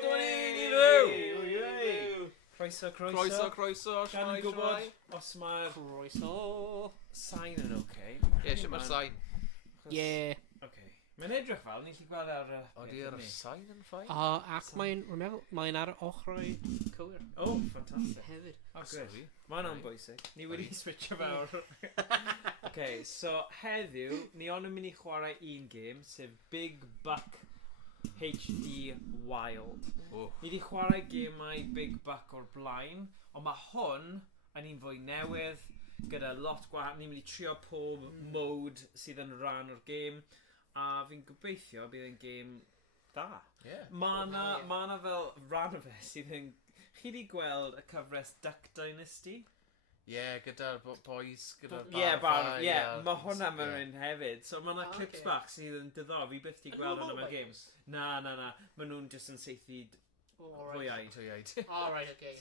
Dyma ni nhw! Croeso. Croeso, Gan yn gwybod os mae'r Croeso. sain yn oce. Ie, sy'n mae'r sain. Ie. Oce. Mae'n edrych fel, ni'n gallu gweld ar y... Odi'r sain yn ffain? Ac mae'n ar ochrau cywir. O, ffantastig. Hefyd. O, gred. Mae'n o'n bwysig. Ni wedi switcho fawr. Oce, so heddiw, ni ond yn mynd i chwarae un gêm, sef Big Buck HD Wild. Ni wedi chwarae gemau Big Buck o'r blaen, ond mae hwn yn un fwy newydd, gyda lot gwahanol. Ni'n mynd i trio pob mode sydd yn rhan o'r gêm, a fi'n gobeithio bydd yn gêm da. Mae na fel rhan o fe sydd yn... Chi wedi gweld y cyfres Duck Dynasty? Ie, gyda'r boys, gyda'r Ie, mae hwnna mewn un hefyd. So mae yna clips bach sydd yn diddorol. Fi byth wedi gweld hwnna mewn games. Na. Mae nhw'n just yn seithi fwyau. Alright, okay.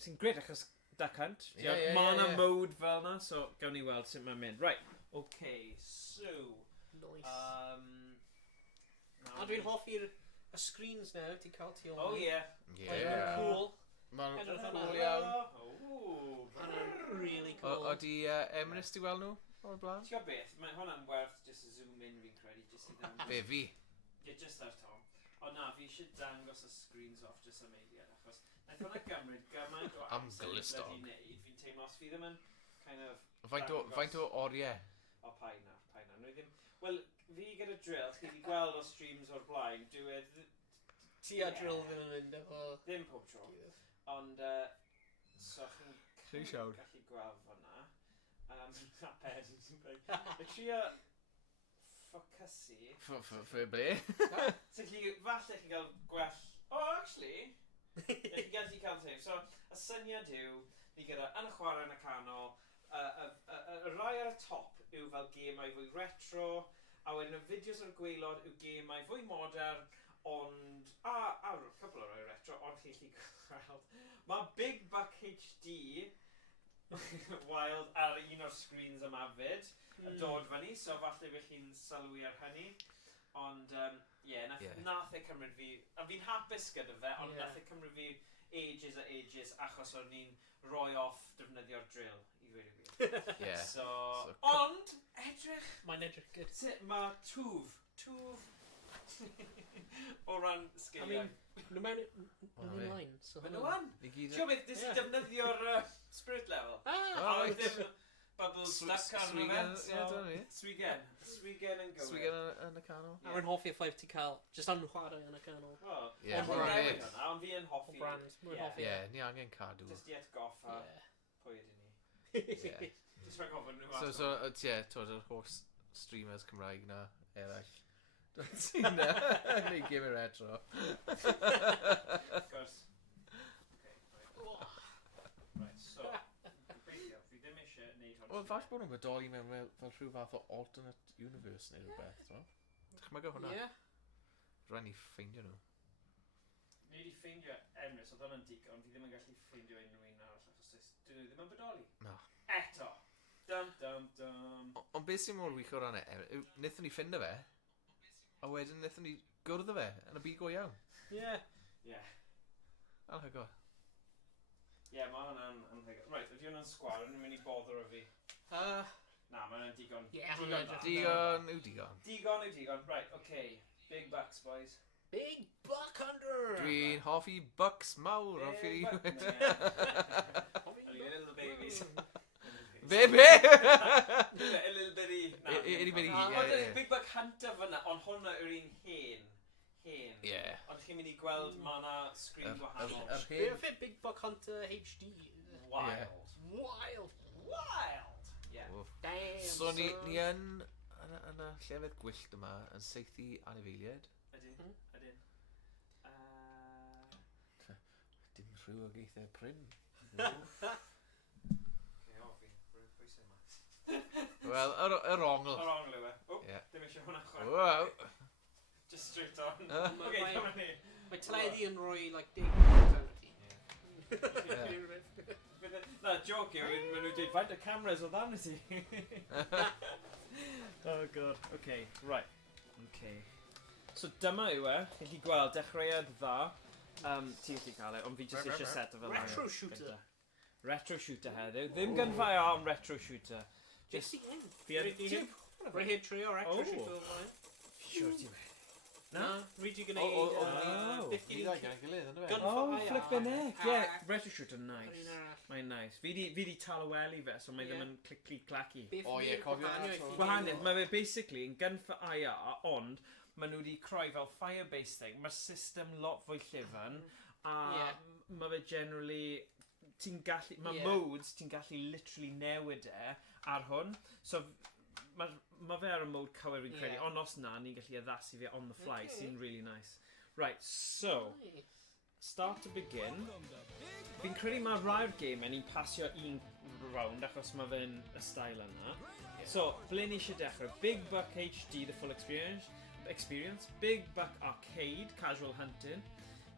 Sy'n gred achos Duck Hunt. Mae yna mode fel yna, so gawn ni weld sut mae'n mynd. Right, okay, so... Nice. A dwi'n hoffi'r screens nawr, ti'n cael ti o'n... Oh, ie. Cool. Mae'n Edrych cool hwnna. iawn. Really cool. Odi Emrys di weld nhw o'r blaen? Ti'n gwybod beth? Mae hwnna'n werth just a zoom in fi'n credu, just i ddangos. Fe fi. Ie, just ar Tom. O na, fi eisiau dangos y screens off just am eiliad, achos naeth hwnna gymryd gymaint o amser i wneud. Fi'n teimlo os fi ddim yn kind of... Faint o oriau? O, paina. Nw ddim... Wel, fi gyda drill, chi wedi gweld o streams o'r blaen, diwedd... Ti a drill ddim yn mynd efo... Ddim pob tro. Ond, so chi'n gallu gweld fyna. A pen. Y trio ffocysu. Fe ble? So falle chi gael gwell... Oh, actually, chi gallu cael teim. So, y syniad yw, ni gyda yn y chwarae yn y canol, y rai ar y top yw fel gemau fwy retro, a wedyn y fideos o'r gwaelod yw gemau fwy modern, ond... A cwbl o rai retro, ond chi gweld. Mae Big Buck HD Wild ar un o'r screens yma fyd, yn dod fyny, so falle fe chi'n sylwi ar hynny. Ond, nath e cymryd fi... A fi'n hapus gyda fe, ond nath e cymryd fi ages achos o'n ni'n rhoi off defnyddio'r drill i ddweud y gwir. So, ond, edrych... Mae'n edrych good. Mae twf o ran sgiliau. Nhw mewn line. Mae nhw yn? Ti'n beth, nes i defnyddio'r spirit level. A oedd ddim bubbles stuck arno fe. Swigen yn gywir. Swigen yn y canol. A rwy'n hoffi y ffaith ti cael, just am chwarae yn y canol. Ond fi yn hoffi. Ie, ni angen cadw. Just i atgoffa pwy ydyn ni. Just rhaid gofyn nhw. So, twyd yr holl streamers Cymraeg na eraill. Sy'n na, neu gym yr retro. Of course. Right, so, gobeithio, fi ddim eisiau neud hwn. Wel, falle bod nhw'n bodoli mewn fel rhyw fath o alternate universe neu rhywbeth, no? Dychmyga hwnna. Ie. Rhaid ni ffeindio nhw. Ni wedi ffeindio Emrys, oedd hwnna'n digon, fi ddim yn gallu ffeindio unrhyw un arall, achos dyn nhw ddim yn bodoli. No. Eto. Dum. Ond beth sy'n mor wych o ran wnaethon ni ffindio fe, a wedyn wnaethon ni gwrdd o fe yn y byd go iawn. Ie. Anhygoel. Ie, mae hwnna'n anhygoel. Right, ydy hwnna'n sgwar, yn mynd i bother o fi. Na, mae hwnna'n digon. Digon. Right, okay. Big bucks, boys. Big Buck Hunter! Dwi'n hoffi bucks mawr o ffili. A little babies. Baby! A little bitty. Big Buck Hunter fyna, ond hwnna yw'r un hen. Ond chi'n mynd i gweld mae yna screen gwahanol. Be oedd Big Buck Hunter HD? Wild! Damn, so ni yn y llefydd gwyllt yma yn seithi anifeiliaid. Ydyn. Dim rhywogaethau pryn. Wel, yr ongl. Yr ongl yw e. Dim eisiau hwnna chwaith. Wow. Just straight on. Mae teledu yn rhoi, like, dig mentality. Na, joke yw, maen nhw'n dweud, faint o cameras o ddan ti? Oh god. Okay, right. Okay. So dyma yw e, chi'n chi gweld dechreuad dda. Ti'n gallu cael e, ond fi jyst eisiau set o fel Retro shooter. Retro shooter heddiw. Ddim gunfire arm retro shooter. Just Fi yn... Right here, trio retro Oh. shooter. Siwr ti wedi. No, read you gonna Oh. 50 Ni ddau gan gilydd, ynddo fe? Gun- Oh, Gunfire. flippin' heck. Ah. Yeah, retro shooter, nice. Yr un arall. Mae'n nice. Fi di talweli fe, so mae Ie. ddim yn clic-clacky. Beth O, ie, yw'r cofio gwahaniaeth hwnna, i Gwahaniaeth, nhw? mae fe basically yn gunfire, ond maen nhw wedi croi fel fire-based thing. Mae'r system lot fwy llyfan, a Ie. mae fe generally... Ti'n gallu... Mae Ie. modes, ti'n gallu literally newid e ar hwn. So, mae fe ar y mode cywir fi'n credu, Ie. ond os na, ni'n gallu addasu fe on the fly, Okay. sy'n really nice. Right, so... Nice. Start to begin. Fi'n credu mae rhai'r game yn ni'n pasio un round achos mae fe'n y style yna. So, ble ni eisiau dechrau? Big Buck HD, the full experience. Big Buck Arcade, casual hunting.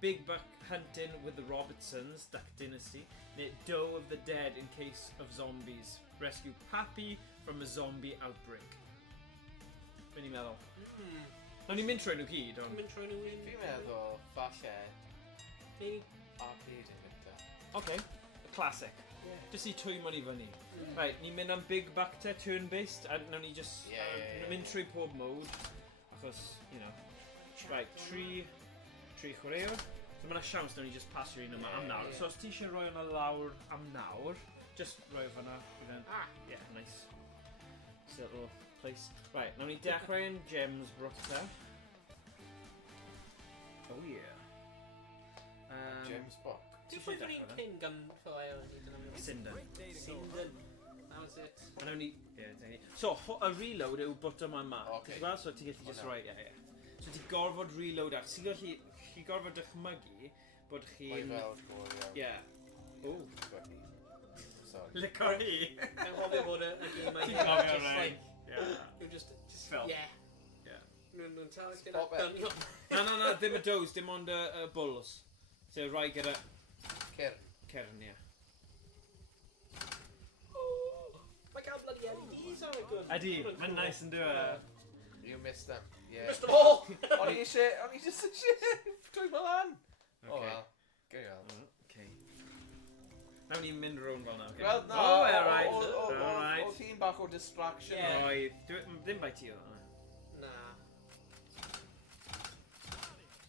Big Buck Hunting with the Robertsons, Duck Dynasty. Neu Doe of the Dead in case of zombies. Rescue Pappy from a zombie outbreak. Be ni'n meddwl? Nawn ni'n mynd trwy nhw gyd, ond... Mynd trwy nhw un. Fi'n meddwl, falle, Ni. arcade yn gynta. Okay, a classic. Yeah. Just i twymo ni fyny. Right, ni'n mynd am Big Buck te turn-based, a nawn ni just mynd trwy pob mode, achos, you know. Right, tri chwaraewr. So mae'na siawns nawn ni just pasio un yma am nawr. Ie. So os ti eisiau rhoi hwnna lawr am nawr, just rhoi hwnna. Ah. Yeah, nice. It's a little place. Right, nawn ni dechrau yn Gems Brook te. Oh yeah. James Bock. Ti'n fwy fan un cyn gunfire yn hyd yn aml? Cinder. Sinden. That was it. A nawn ni... Ie, dyna ni. So, y reload yw bottom a ma. Ocê. Ti'n gweld? So ti'n gallu just O, na. rhoi... Ie. So ti'n gorfod reload ac. Ti'n gallu... Chi gorfod dychmygu bod chi'n... Mae'n fawr gwr iawn. Ie. O. Gwegi. Sorry. Lico hi. Mae'n gofio bod y game Ti'n gofio just rai. like... Ie. You're just... Fel. Yeah. Ie. Nhw'n talu gyda Stop it. dynio. Na, ddim y does, dim ond y bulls. So rai gyda Cyrn. Cern, ie. Mae gael bloody LEDs ar y good. Ydi, mae'n nice yn dweud. You missed them. Yeah. Mr. Ball! O'n i just eisiau trwy fel an. O, wel. Gyn i weld. Okay. Nawn ni'n mynd rownd fel na. Okay. Wel, na. Oh, alright. O Alright. ti'n bach o distraction. Ie. Roedd. Ddim bai ti o. Na.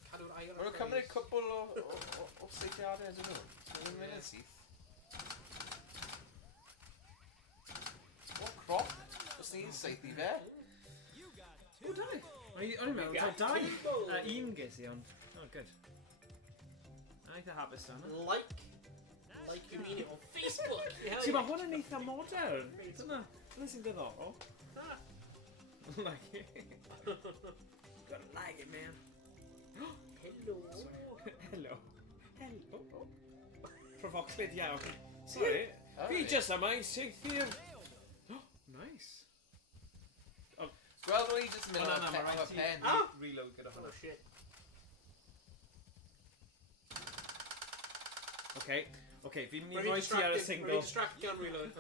Cadw'r air Maen nhw'n cymryd cwbl o seithiadau ydyn nhw. Maen nhw'n mynd yn syth. O, croc. Os ni'n seithi fe. O, dau. O'n i'n meddwl, dau. Un ges i, ond... Oh, good. A eitha hapus da, na. Like you mean it on Facebook. Ti'n ma, hwn yn eitha modern. Dyna sy'n ddiddorol. Ah. Like it. Gotta like it, man. Hello. Hello. Hello. Provoclid iawn. Sorry. Fi Alright. just am ein seithir. Nice. Wel, nhw'n i just mynd O, am ma' y raid pen. ti reload gyda Oh hwnna. shit. Okay, fi'n mynd i roi ti ar y single. Distracted on reload.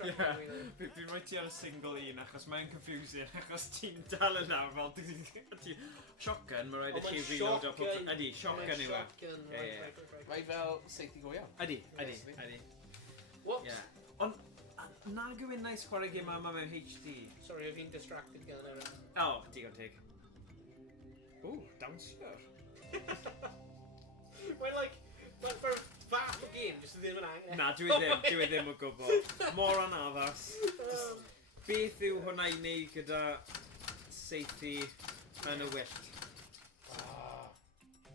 Fi'n roi ti ar y single un achos mae'n confusing achos ti'n dal yna fel shotgun, mae rhaid i chi reload o pob... Ydi, shotgun yw e. Ie. Mae fel seithi go iawn. Ydi. Whoops. Yeah. Ond nag yw e'n nice chwarae gym yma mewn HD. Sorry, I've been distracted gan error. Oh, digon teg. Ooh, dawnsio. Mae'n like, for fath o game, just ddim yn angen. Na, dwi ddim o gwbl. Mor anaddas. Beth yw hwnna i wneud gyda seithi yn y wyllt?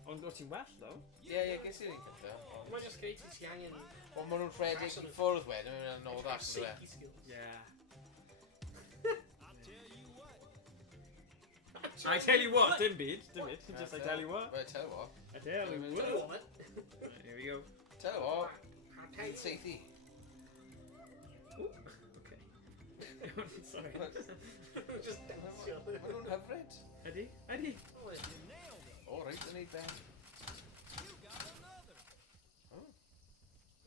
Ond o ti'n well, ddo? Ie, ges i'r un cynta. Mae'n just gweud ti angen... Ond maen nhw'n rhedeg i ffwrdd wedyn, mae'n mynd yn ôl ddall yn safety skills. Yeah. I tell you what, dim byd. Just I tell you what. Well, tell you what. I tell you Tell you what. what. Right, here we go. Tell you what. I'll tell you. Seithi. Ooh, okay. Sorry. Just dawnsio. Maen nhw'n hyfryd. Eddie? O, reit yn ei ben.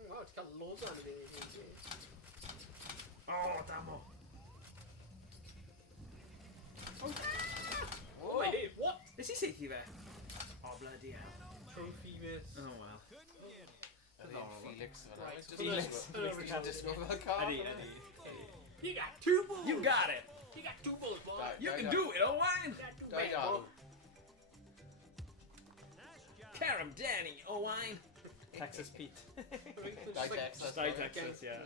Wow, ti'n cael loads o'n i. Oh, damn o. O, Wait, what? Nes i seithi fe? Oh, bloody hell. Trophy Yes. Oh well. Yr un Felix fyna. Right, Just Felix. disgwyl fel y car. Eddie. You got 2 balls. You got it. You got 2 balls, boy. Right. You can do it, Owain. Da iawn. Karam Danny, Owain. Texas Pete. Da Texas. Stai Texas, yeah.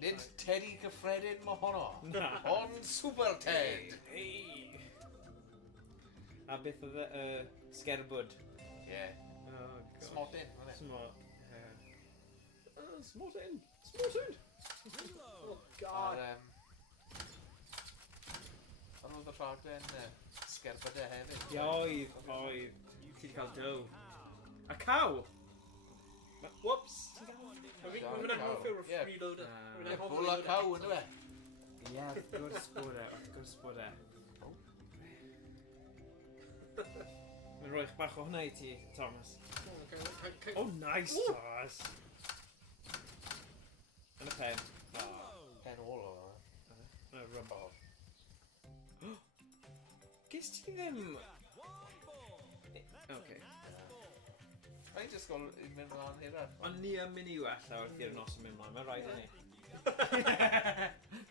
Nid Teddy gyffredin mae honno. Na. Ond Super Ted. Hey. A beth oedd y sgerbwd? Ie. Oh, God. Smodin, fan hyn. Smot. Smotin. Smotin. Oh, God. Ond oedd y rhaglen sgerbydau hefyd. Ie, oedd. Ti wedi cael dow. A caw? Whoops. We've been having a Yeah. reload. Bwla caw, ynddo fe? Ie, wrth gwrs bod e. Wrth gwrs bod e. Mae'n rhoi bach o hwnna I ti, Thomas. Oh, nice, Thomas. Yn y pen. Pen ôl o fe. No, rubber. Ges ti ddim... Okay. Mae'n disgwyl i mynd mlaen hyraf. Ond ni yn mynd I well a wrth i'r nos yn mynd mlaen. Mae'n rhaid i ni.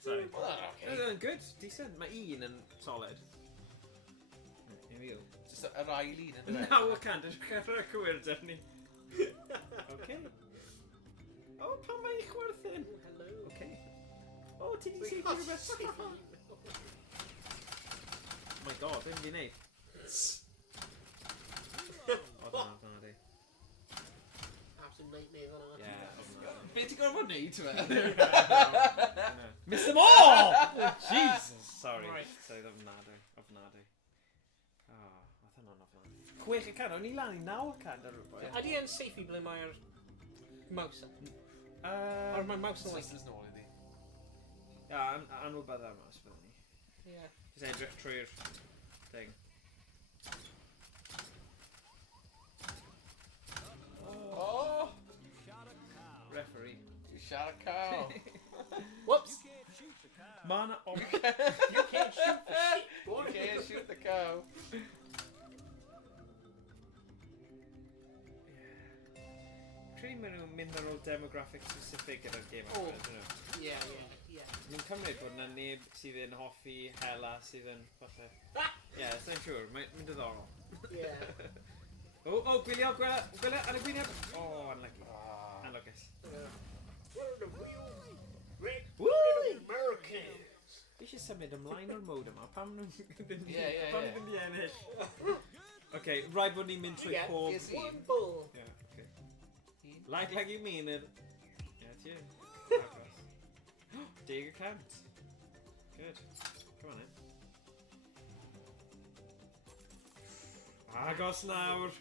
Sorry. Okay. Good, decent. Mae un yn solid. Here we go. Just yr ail un, ynddo fe? Naw y cant, ydych ar y cywirder ni. Okay. O, pan mae I chwerthin? Hello. Okay. O, ti di seithi rhywbeth? Oh my god, beth wedi wneud? O, dyna di. Absolute nightmare on that. Yeah. Be ti'n gorfod wneud, fe? Miss them all! Jesus! Sorry. Right. Sorry, ofnadwy. Ofnadwy. Oh, oedd hynna'n ofnadwy. 6 o'n I lan I 9 ar rhywbeth. Ydy e'n safe I ble mae'r mouse? Or mae'r mouse yn like... Sisters nôl iddi. Ia, anwybydda mas byddwn ni. Yeah. Just edrych trwy'r thing. O! Referee. Dwi'n siarad caw. Whoops. Ma' 'na... You can't shoot the shit, boy. You can't shoot the cow. Credu maen nhw'n mynd ar ôl demographic specific gyda'r game Oh. yma, ydyn nhw? Yeah. Ni'n cymryd bod yna neb sydd yn hoffi hela sydd yn falle... Ie, sa'n siŵr, mae'n diddorol. Yeah. O, gwylio, gwylio, ar y gwyneb! O, unlucky. Ah. Anlogys. What are the real red Woo! Americans? Fi eisiau symud ymlaen o'r mode yma, pam nhw'n ddim Ie. ddim di ennill. Oce, rhaid bod ni'n mynd trwy Ie, pob... yes. One bull. Ie, oce. Like you mean it. Ie, ti yn. Agos. 10%. Good. Come on in. Agos nawr.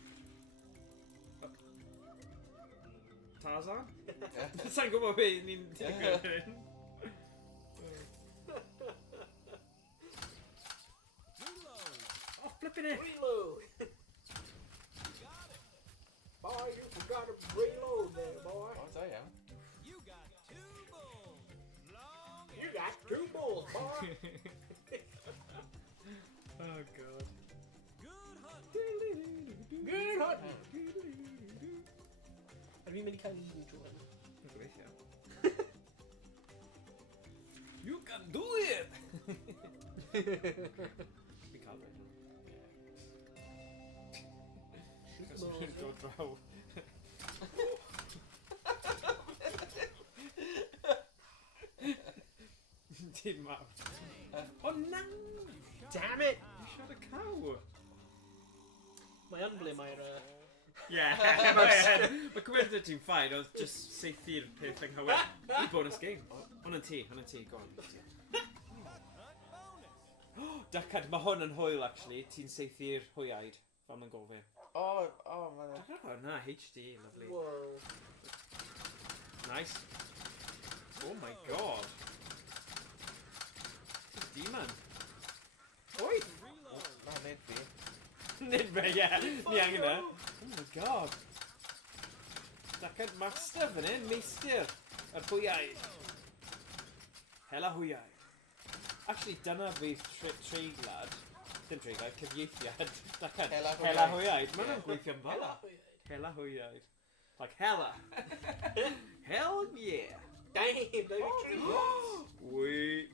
Tarzan? Sa'n gwybod be ni'n digwydd hyn. Oh, flipping it! Reload. Boy, you forgot to reload there, boy. O, da iawn. You got 2 bulls, boy. Oh god. Good hunting. Have you many kind of eating to him? Gobeithio. You can do it! Fi cael beth. Cos fi'n dod draw. Dim mawr. Oh no! Damn it! You shot a cow! Mae yn ble mae'r... Yeah, mae cymryd y ti'n ffain, oedd just seithi'r peth anghywir. I bonus game. Hwn yn ti, go on. Dacad, mae hwn yn hwyl, actually. Ti'n seithi'r hwyaid, fel mae'n gofyn. O, mae'n... Dacad, na, HD, lovely. Whoa. Nice. Oh my god. Ti'n demon. Oi! Na, nid fi. Nid fe, ie. Ni angen e. Oh my god. Dacad, master fan hyn, meistr. Yr hwyaid. Hela hwyaid. Actually, dyna fydd treiglad Dim treigau, cyfieithiad. Dacad. Hela Hela hwyaid. hwyaid. Mae'n Ie. gweithio'n dda. Hela hwyaid. Hela hwyaid. Like hela. Hell yeah. Damn, David Trees. Wy.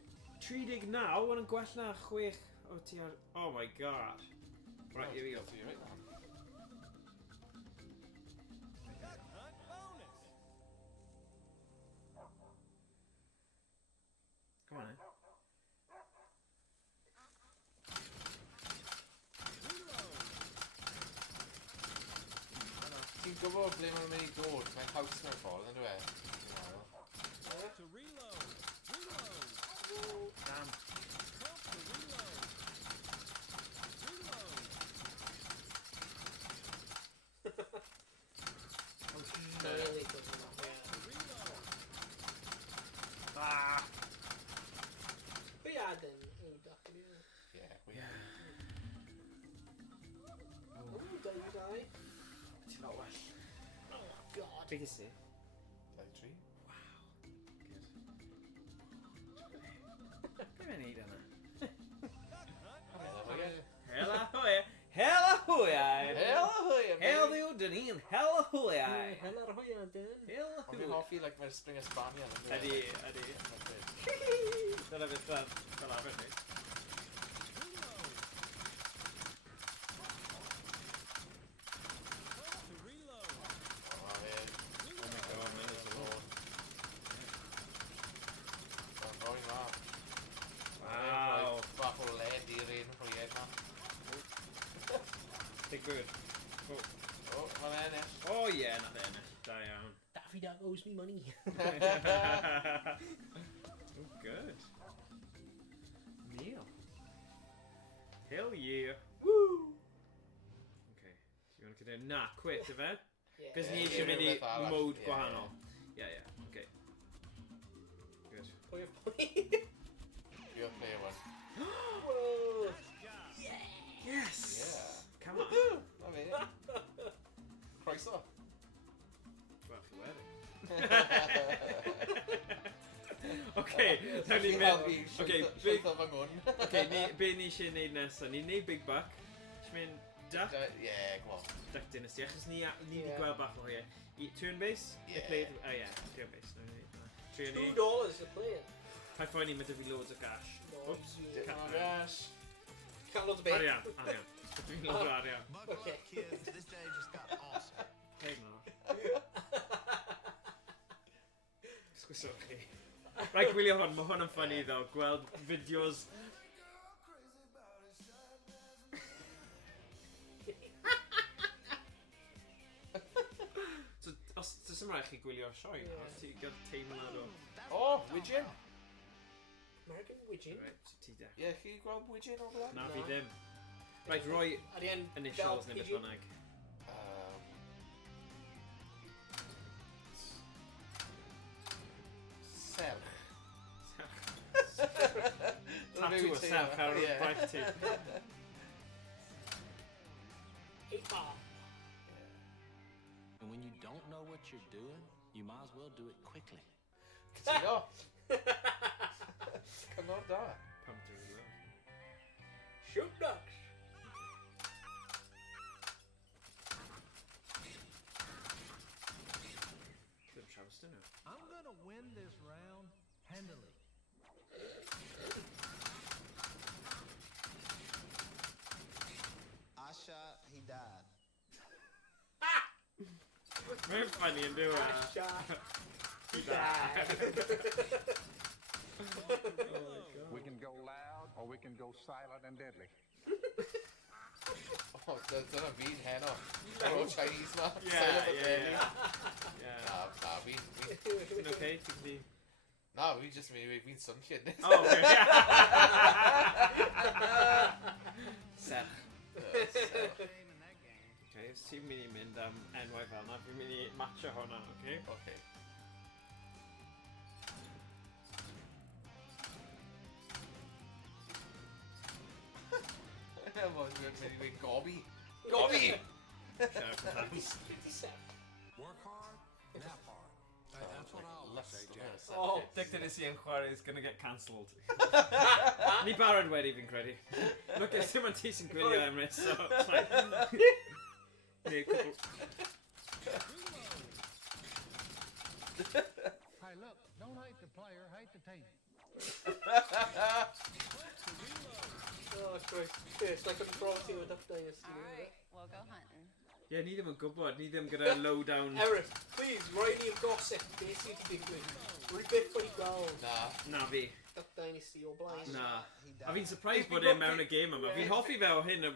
39, mae'n yn gwell na 6 o ti ar... Oh my god. Right, here we go. Come on, eh? Ti'n gwybod ble mae'n mynd i dod? Mae'n haws mewn ffordd, yn dwi? To reload. Reload. Damn. To reload. Reload. Really good enough, yeah. Reload. Ah! Be adyn yw dach chi? Ie, Yeah. Oh, dau. Ti'n not well. Oh, God. Big is it? 23. Dwi'n mynd i neud hynna. Hela hwyaid. Hela hwyaid. Hela hwyaid. Hela hwyaid. Heddiw, dyn ni'n hela hwyaid. Hela'r hwyaid yn. Hela Ond fi'n hwyaid. hoffi, like, mae'r Spring Espanian, yn dwi? Ydi. Dyna beth fel arfer ni. To reload. O, ma fe. Oh my god, mae'n ys o. Mae'n rhoi ma. Wow. Bach o led i'r un hwyaid ma. Big bird. O, mae'n ennill. Oh yeah, na fe ennill. Da iawn. Daffy owes me money. Oh, good. Neil. Hell yeah. Woo! Okay. Do you want to continue? Na, quit, yfe? Yeah. Cos ni Ie, eisiau mynd i rhywbeth arall. mode Ie, gwahanol. Yeah, okay. Good. Pwy o'r pwy? You're player one. Whoa! Yes! Yeah. Come on. Woohoo! Na fe. Croeso. Wel, chi wedi. Okay, nawn ni mynd... Okay, big... Llwytho fy ngwn. Okay, be ni eisiau neud nesaf? Ni'n neud Big Buck. Eisiau mynd duck? Ie, go on. Duck dynasty, achos ni wedi Ie. gweld bach o hwyr. Turn base? Ie. Oh yeah, turn base. Nawn ni neud hwnna. Trio ni. $2 a player. High five ni, mae dy fi loads o cash. Oops. Oh, gosh. Canol dy bit. Arian. Dwi'n loads o arian. Buckle Okay. up, kids. This day just got awesome. Hey, no. Sgwyswch chi. Rai, gwylio hwn, mae hwn yn ffynnu ddo. Gweld fideos... So, os ys ymlaen chi gwylio sioe, os ti gael teimlad o... O, Widgeon. American Widgeon. Right, so ti de. Ie, chi gweld Widgeon o blaen? Na, fi ddim. Right, roi Ar i en... initials neu beth bynnag. Serch. Tattoo o serch ar y braich ti. 8 bar. And when you don't know what you're doing, you might as well do it quickly. Cytuno. Cyngor da. Pam dwi'n rhywun. Shoot ducks. Dwi'n traws dyn nhw. I'm gonna win this round handily. I shot, he died. Mae'n ffynnu yn dyw e. We can go loud or we can go silent and deadly. O, dyna fi'n heno. O'r Chinese ma. Ie, Silent but ie, deadly. ie. Na, fi'n... Ti'n oce? Ti'n di... Na, fi'n just fi'n swnllid. Oh, okay. Serch. Okay, os ti'n mynd i mynd am enwau fel yna, fi'n mynd i matcho hwnna, okay? Okay. Mae'n mynd i fi'n gobi. Gobi! Shout out to fans. 57. Work hard, nap hard. That's what I always say, Jack. Oh, Dictynesi yn chwarae is gonna get cancelled. Ni barod wedi fi'n credu. Look, there's dim ond ti sy'n gwylio Emrys, so it's fine. Neu cwbl... Hey, look, don't hate the player, hate the team. Oh, Christ. It's like a pro team with Duck Dynasty. Alright, we'll go hunting. Ie, ni ddim yn gwybod, ni ddim gyda low-down... Eric, please, Riley and Gossip, basically to digwydd. Rhywbeth wedi gweld. Na fi. Duck Dynasty o blaen. Na. A fi'n surprised bod e mewn y game yma. Fi'n hoffi fe o hyn o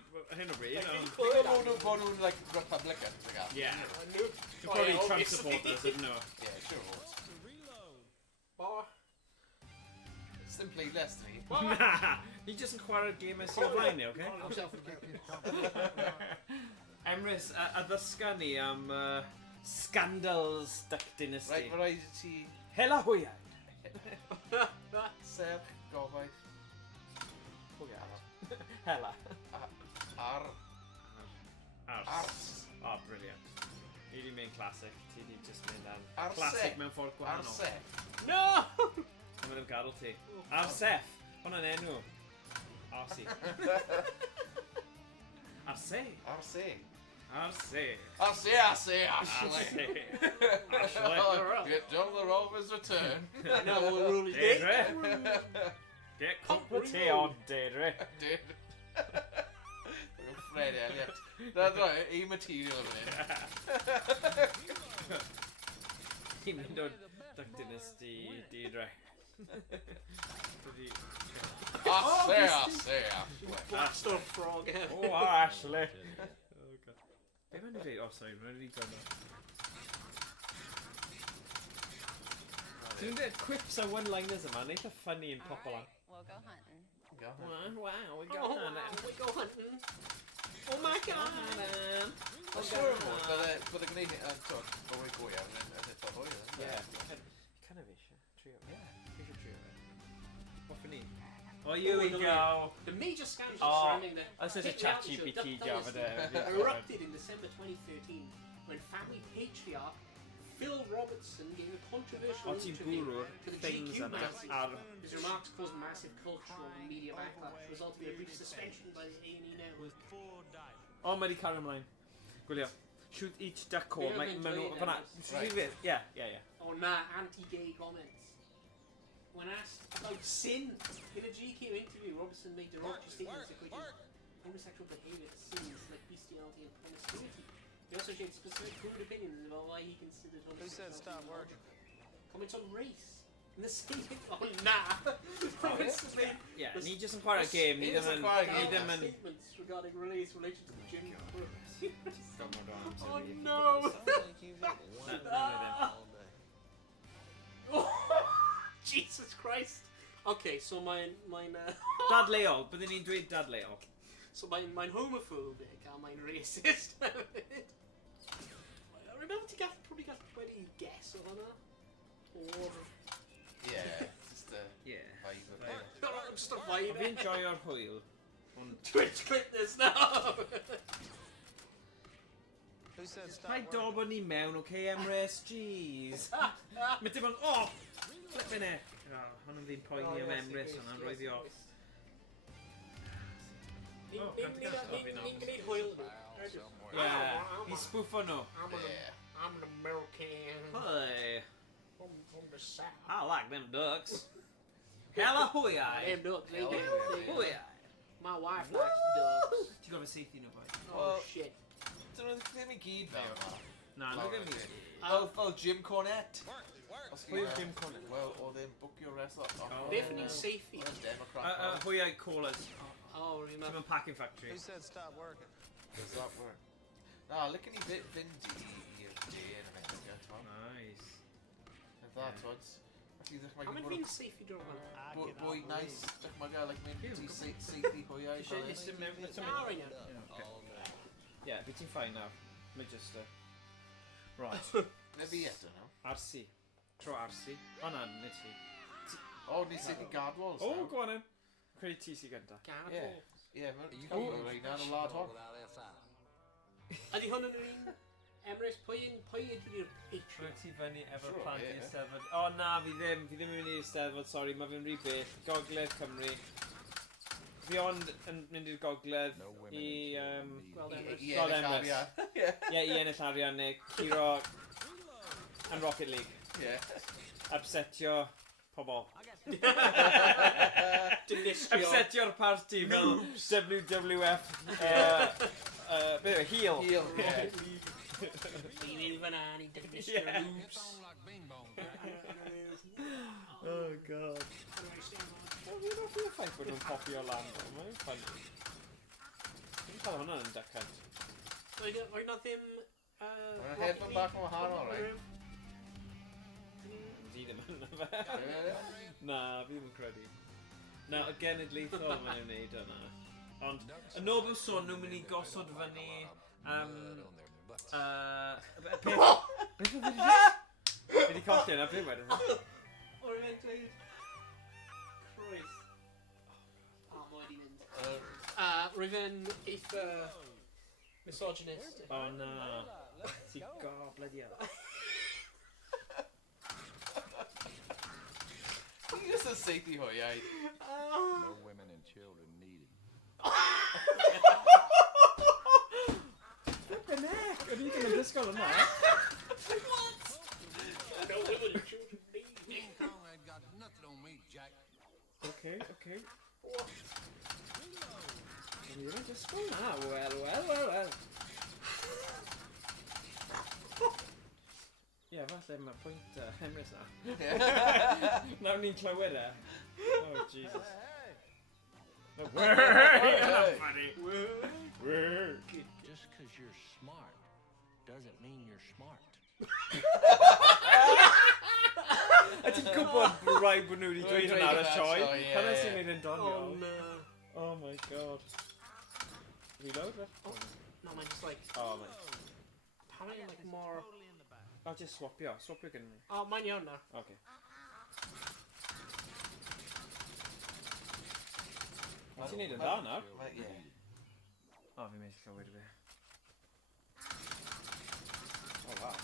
bryd, ond... Dwi'n meddwl bod nhw'n like Republicans, I guess. Yeah. They're They're probably Trump supporters, ydyn nhw. Yeah, sure. To reload. Bar. Simply Destiny. Na! Ni jyst yn chwarae'r game ys i o blaen ni, oce? Emrys, a ddysga ni am Scandals Duck Dynasty. Right, mae rhaid i ti Hela hwyau! serch gofaith Hela. ar Ars. Oh, brilliant. Ni di mynd classic, ti di just mynd am Arse. classic mewn ffordd ar gwahanol. sef. No! Am ddim gadw ti. Arsef. Hwna'n enw. Arsi. Arse. Ar se. Arse. Ar se, Ashley. Ashley. Get done the Rovers return. No, we're really Deirdre. Get cup of tea on, Deirdre. Dude. Fred Elliott. That's right, E-material of it. Ti'n mynd o Duck Dynasty, Deirdre. Ashley. Blackstone Frog. Oh, Ashley. Oh, God. Be mae'n dweud? Oh, sorry, mae'n rhaid i gwrdd. Dwi'n dweud quips a one-liners yma, yn eitha funny yn popol Alright, we'll go hunting. Wow, we Oh, got that. we go hunting. Oh my god. Mae'n siŵr yn fod, bydde gwneud hyn, bywyd go iawn yn eitha hwyr. Yeah, kind of eisiau trio. Yeah, eisiau trio. What for ni? Oh, here we go. The major scandal Oh, surrounding the that's such a hit reality show ChatGPT Duck job Dynasty there. erupted in December 2013 when family patriarch Phil Robertson gave a controversial O ti'n interview bwrw'r to the things GQ yna magazine. ar... His remarks caused massive cultural and media backlash, resulting in a brief suspension by the A&E Network. O, mae di cario ymlaen. Gwylio. Shoot each duck call. Be' Mae oedd nhw... e'n Fanna. Right. Yeah. Oh nah, anti-gay comments. When asked about sin in a GQ interview, Robertson made derogatory statements equating homosexual behaviour to sins like bestiality and promiscuity. He also shared specific crude opinions about why he considered homosexuality. Comments on race. In the same... Oh nah! Robertson made... Yeah, ni jyst yn chwarae game. Ni He doesn't ddim yn... chwarae Ni game. ddim yn... statements regarding Renee's relation to Jim Brooks. Oh Oh no! no. Oh, Jesus Christ! Okay, so mine Dad leol. Byddwn ni'n dweud dad leol. so mine homophobic a mine racist. I remember to probably got wedi guess o hwnna. Or... Yeah, just a Yeah. vibe of Vibe. it. I'm just a Fi'n vibe. joio'r hwyl. Ond... Twitch clip this now! Who said stop Rhaid working? dobo ni mewn, oce, Emrys? Jeez. Mae dim ond... Oh! Flippin' e. Hwnnw ddim poeni am Emrys, hwnna'n rhoi fi off. Oh, can't get off in Ni'n gwneud hwyl ni. Yeah, he's spoofo nhw. I'm an American. Hey, From the South. I like them ducks. Hela hwyau. Damn ducks. Hwyau. My wife likes ducks. Ti'n gofio seithi nhw, boi? Oh Well- shit. Dyn nhw ddim i gyd fel yma. Na, look at me. Fel Jim Cornette. Pwy yw Jim Cornette? Wel, oedd e'n book your wrestler. Oh. Definitely safety. Oedd e'n Democrat. Hwyau callers. Oh, Ti'n remember. mynd packing factory. Who said stop working? Does that work? Na, licen ni fynd i'r de yn America, t'mo? Nice. Yn dda, t'od? Felly How ddechmygu many bod fi'n safety drone? bwy nice, ddechmygu, like, mynd ti seithi hwyau. Eisiau mewn... Ah, right now. Yeah, fi ti'n fine now. Mae just... Right. Ne fi eto, no? Arsi. Tro arsi. O na, nid ti. O, ni seithi Gadwalls, O, no? go on in. Credu ti si gynta. Garble. Ie, mae'n rhaid yn y lad hon. Without SI. Ydy hwn yn yr un Emrys, pwy ydy'r Patreon? Rwyt ti fyny efo Sure, plant ie. i'r Steddfod. O na, fi ddim yn mynd i'r Steddfod, sori, mae fe'n rhy bell. Gogledd Cymru. Fi ond yn mynd i'r Gogledd No women i... and Gweld Emrys. I Gweld ennill Emrys. arian. Ie, i ennill arian neu curo yn Rocket League. Ie. Upsetio pobol. Dynistrio. Upsetio'r party fel WWF. Beth yw, heel. Heel, ie. Ni'n mynd fyna, ni'n dynistrio Yeah. loops. Oh god. Fi'n offi y ffaith bod nhw'n popio lan. Mae'n ffynnu. Fi'n cael hwnna yn decant. Oedd na ddim... Mae'n headphone bach yn wahanol, right? Di ddim yn fe. Na, fi ddim yn credu. Na, y genedlaethol maen nhw'n neud yna. Ond, yn ôl bod sôn nhw'n mynd i gosod fyny... Beth o fi wedi dweud? Fi wedi colli yna, beth wedyn? O'r event dweud... Croes. O, mo wedi mynd. Rwyf yn eitha... misogynist. O na. Ti bloody hell. Ti'n just yn seiti hwy, ai. No women and children needed. Bynnag! O'n i ddim yn disgwyl yna. No women and children need. Conrad got nothing on me, Jack. Okay. O'n i ddim yn disgwyl na. Wel. Ie, falle mae pwynt Emrys na. Nawr ni'n clywed e. Oh, Jesus. Just because you're smart doesn't mean you're smart. A ti'n gwybod rai bod nhw wedi dweud hwnna ar y sioe? Sioe, ie, Hynna ie. sy'n neud yn doniol. Oh no. Oh my god. Reload, right? No, mae'n just like... Oh, my. Apparently like more... Oh, just swapio gyda ni. O, mae'n iawn na. Okay. Ti'n neud yn dda nawr? Ie. O, fi'n mynd clywed fi. Oh, wow.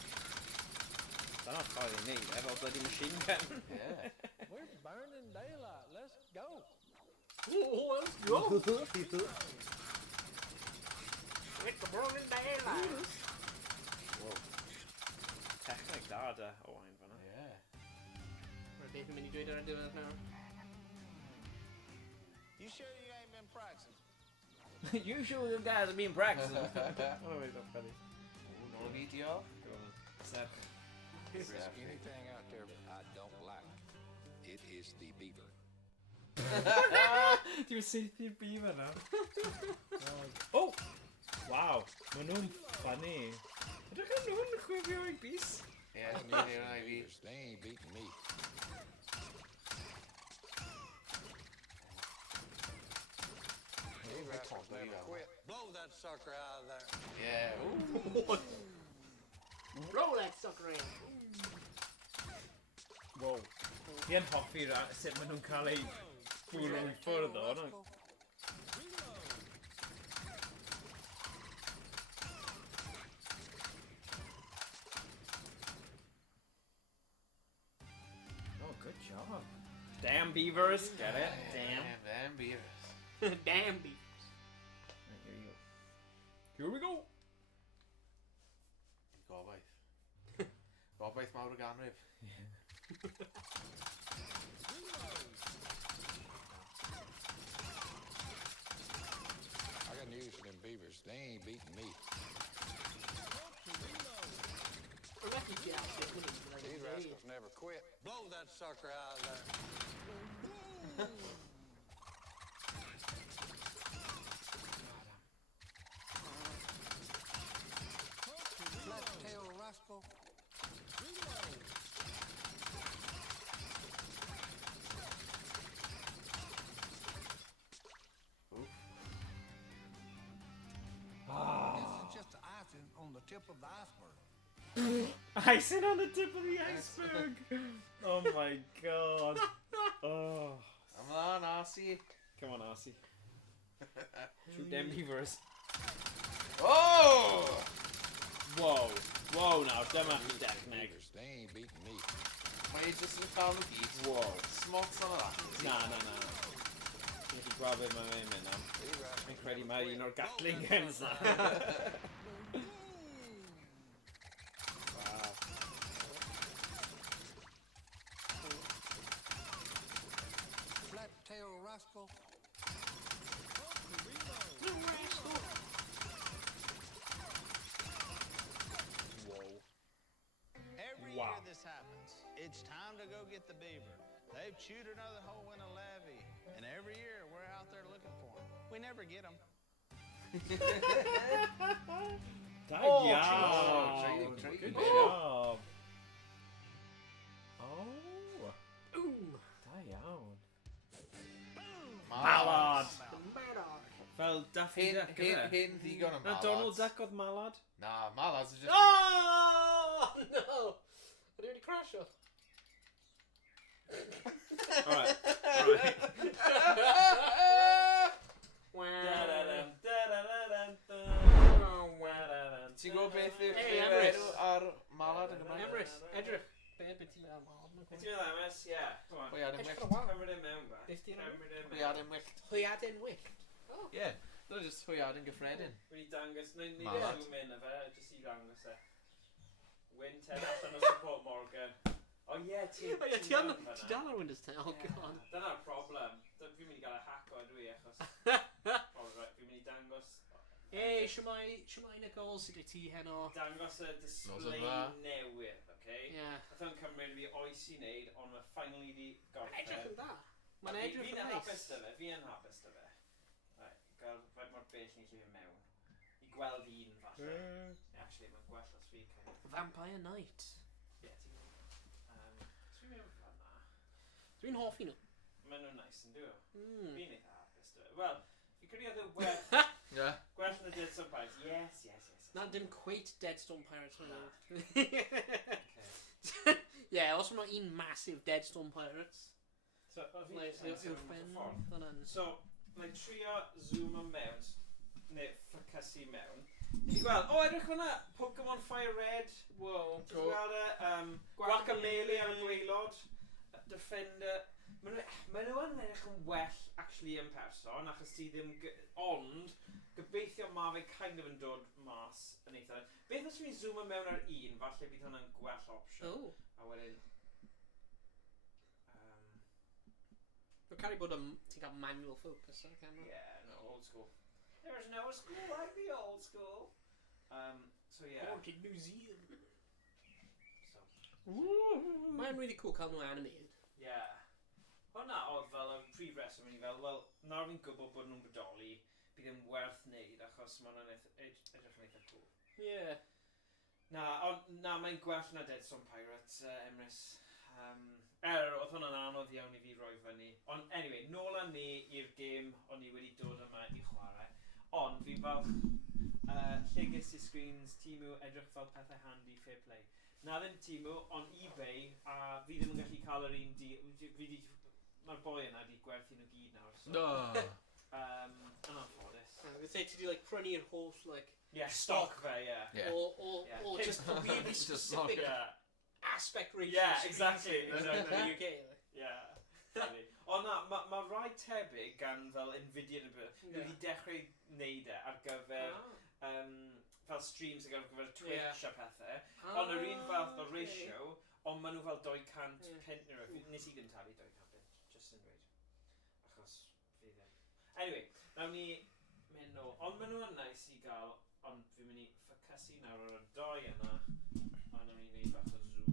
Dyna'r ffordd i neud e, fel bloody machine gun. Ie. We're burning daylight. Let's go. Oh, let's go! It's the burning daylight. Technic da o wain fanna. Ie. Mae'r beth yn mynd i dweud ar y diwedd nawr. You sure you ain't been practicing? You sure them guys have been practicing? Oh, wait, that's funny. Nôl fi, diolch. Go on. Seb. If there's anything out there I don't like, it is the beaver. Ti'n seithi beaver na? Oh! Wow, maen nhw'n funny. Ydych chi'n nhw'n chwifio i bis? Ie, ni'n ei fi. Beavers, they ain't beating me. These rascals never quit. Blow that sucker out of there. Ie. Roll that sucker in. Wow. Fi yn hoffi sut maen nhw'n cael ei bwrw i ffwrdd o. no? Oh, good job. Damn beavers. Get it? Damn. Damn beavers. Damn beef. Right, here you go. Here we go. Gobaith. Gobaith mawr o ganrif. I got news for them beavers. They ain't beating me. I'm lucky to actually put it like These a rascals never quit. Blow that sucker out of there. Flat-tail rascal. This is just the icing on the tip of the iceberg. Icing on the tip of the iceberg. Oh my god. Oh. Ymlaen, Arsi. Come on, Arsie. Shoot them beavers. Oh! Whoa now, dyma dechneg. Beavers, they ain't beating me. Mae jyst yn cael nhw gyd. Whoa. Smots on yr atyn. Na. Nes i gweld beth mae'n mynd am. Fi'n credu mae un o'r Gatling guns na. Wow. Flat tail rascal. Every Wow. year this happens. It's time to go get the beaver. They've chewed another hole in a levee, and every year we're out there looking for them. We never get them. Da Oh, iawn. training. Good job. Oh. Ooh. Da iawn. Malad. Malad. Fel Daffy Duck, yfe? Hyn ddigon o Na malad. Donald Duck oedd malad? Na, malads are just... Oh no! I nearly crashed off. Alright. Ti'n gwybod beth yw'r Hey, enw Emrys. ar malad yn Gymraeg? Emrys, edrych. Be ti'n meddwl malad? Ti'n meddwl, Emrys? Ie. Come on. Pwy ar Edrych ymwyllt? ar y wal. Cymryd e mewn, ba. 50 Cymryd e Pwy mewn. ar ymwyllt? Hwyaden wyllt. Ie, dyna jyst hwyad yn gyffredin. Wedi dangos, ni Malad. zoom in efo, jyst i dangos e. Wyn Ted allan o support Morgan. O ie, Ti dal ar Windows 10, oh god. Dyna'r problem. Fi'n mynd i gael y hack o ydw i, achos... Fi'n mynd i dangos... Ei, siwmai Nicole sydd i ti heno. Dangos y display dda. newydd, oce? Ie. Nath o'n cymryd fi oes i wneud, ond mae finally di Edrych gorffen. yn dda. Mae'n edrych Fi'n yn hapus neis. dy fe, fi'n hapus dy fe. Right, gael faint mor bell ni'n llyfio mewn. I gweld un, falle. Actually, mae'n gwell os fi kind of... Vampire Night. Ie, ti'n gwybod. So fi'n mewn fanna. Dwi'n hoffi nhw. Maen nhw'n nice yn dwi. Mm. Fi'n eitha hapus dy fe. Wel, fi'n credu oedd y well... Ie. Gwell yn y Dead Stone Pirates. Yes. Na, dim cweit Deadstone Pirates fan Na. hyn. Okay. Ie, os yma un massive Deadstone Pirates. So, oedd fi'n Like, yw'r ben fan So, like, trio zoom yn mewn, neu ffocysu mewn. Ti'n gweld, edrych hwnna, Pokemon Fire Red. Wow. Ti'n gweld e, Guacamele ar y gwaelod, Defender. Maen nhw yn edrych yn well, actually, yn person, achos ti ddim... Ond, gobeithio ma fe kind of yn dod mas yn eitha. Beth os fi'n zoom yn mewn ar un, falle bydd hwnna'n gwell option. Oh. A wedyn... Dwi'n caru bod ti'n cael manual focus ar camera. Yeah, no, old school. There's no school like the old school. So yeah. Haunted Museum. So, Mae'n really cool cael nhw animated. yeah. Hwna oedd fel y prif reswm i fel, wel, nawr fi'n gwybod bod nhw'n bodoli, bydd yn werth wneud achos mae hwnna'n edrych yn eitha cool. Ie. Na, mae'n gwell na Dead Stone Pirates, Emrys. Oedd hwnna'n anodd iawn i fi roi fyny. Ond, anyway, nôl â ni i'r gêm o'n i wedi dod yma i chwarae. Ond, fi'n falch llygys i screens, Timu edrych fel pethau handi, fair play. Na ddim Timu, ond eBay, a fi ddim yn gallu cael yr un Mae'r boi yna wedi gwerthu nhw gyd nawr, so... No. Yn anffodus. Fi'n say ti di like prynu'r holl like Yeah, stock fe, yeah. Yeah. or Yeah. just a really Just specific Yeah, aspect ratio. yeah, exactly. In the UK. Like. Yeah. Funny. Ond na, mae rai tebyg gan fel Nvidia nhw wedi dechrau wneud e ar gyfer fel streams ar gyfer Twitch a pethau. Ond yr un fath o ratio, ond maen nhw fel 200 pint neu rhywbeth. Nes i ddim talu 200 pint, just yn dweud. Achos fi ddim. Anyway, nawn ni mynd nôl. Ond maen nhw yn nice i gael, ond fi'n mynd i ffocysu nawr ar y doi yna, a nawn ni wneud bach o zoom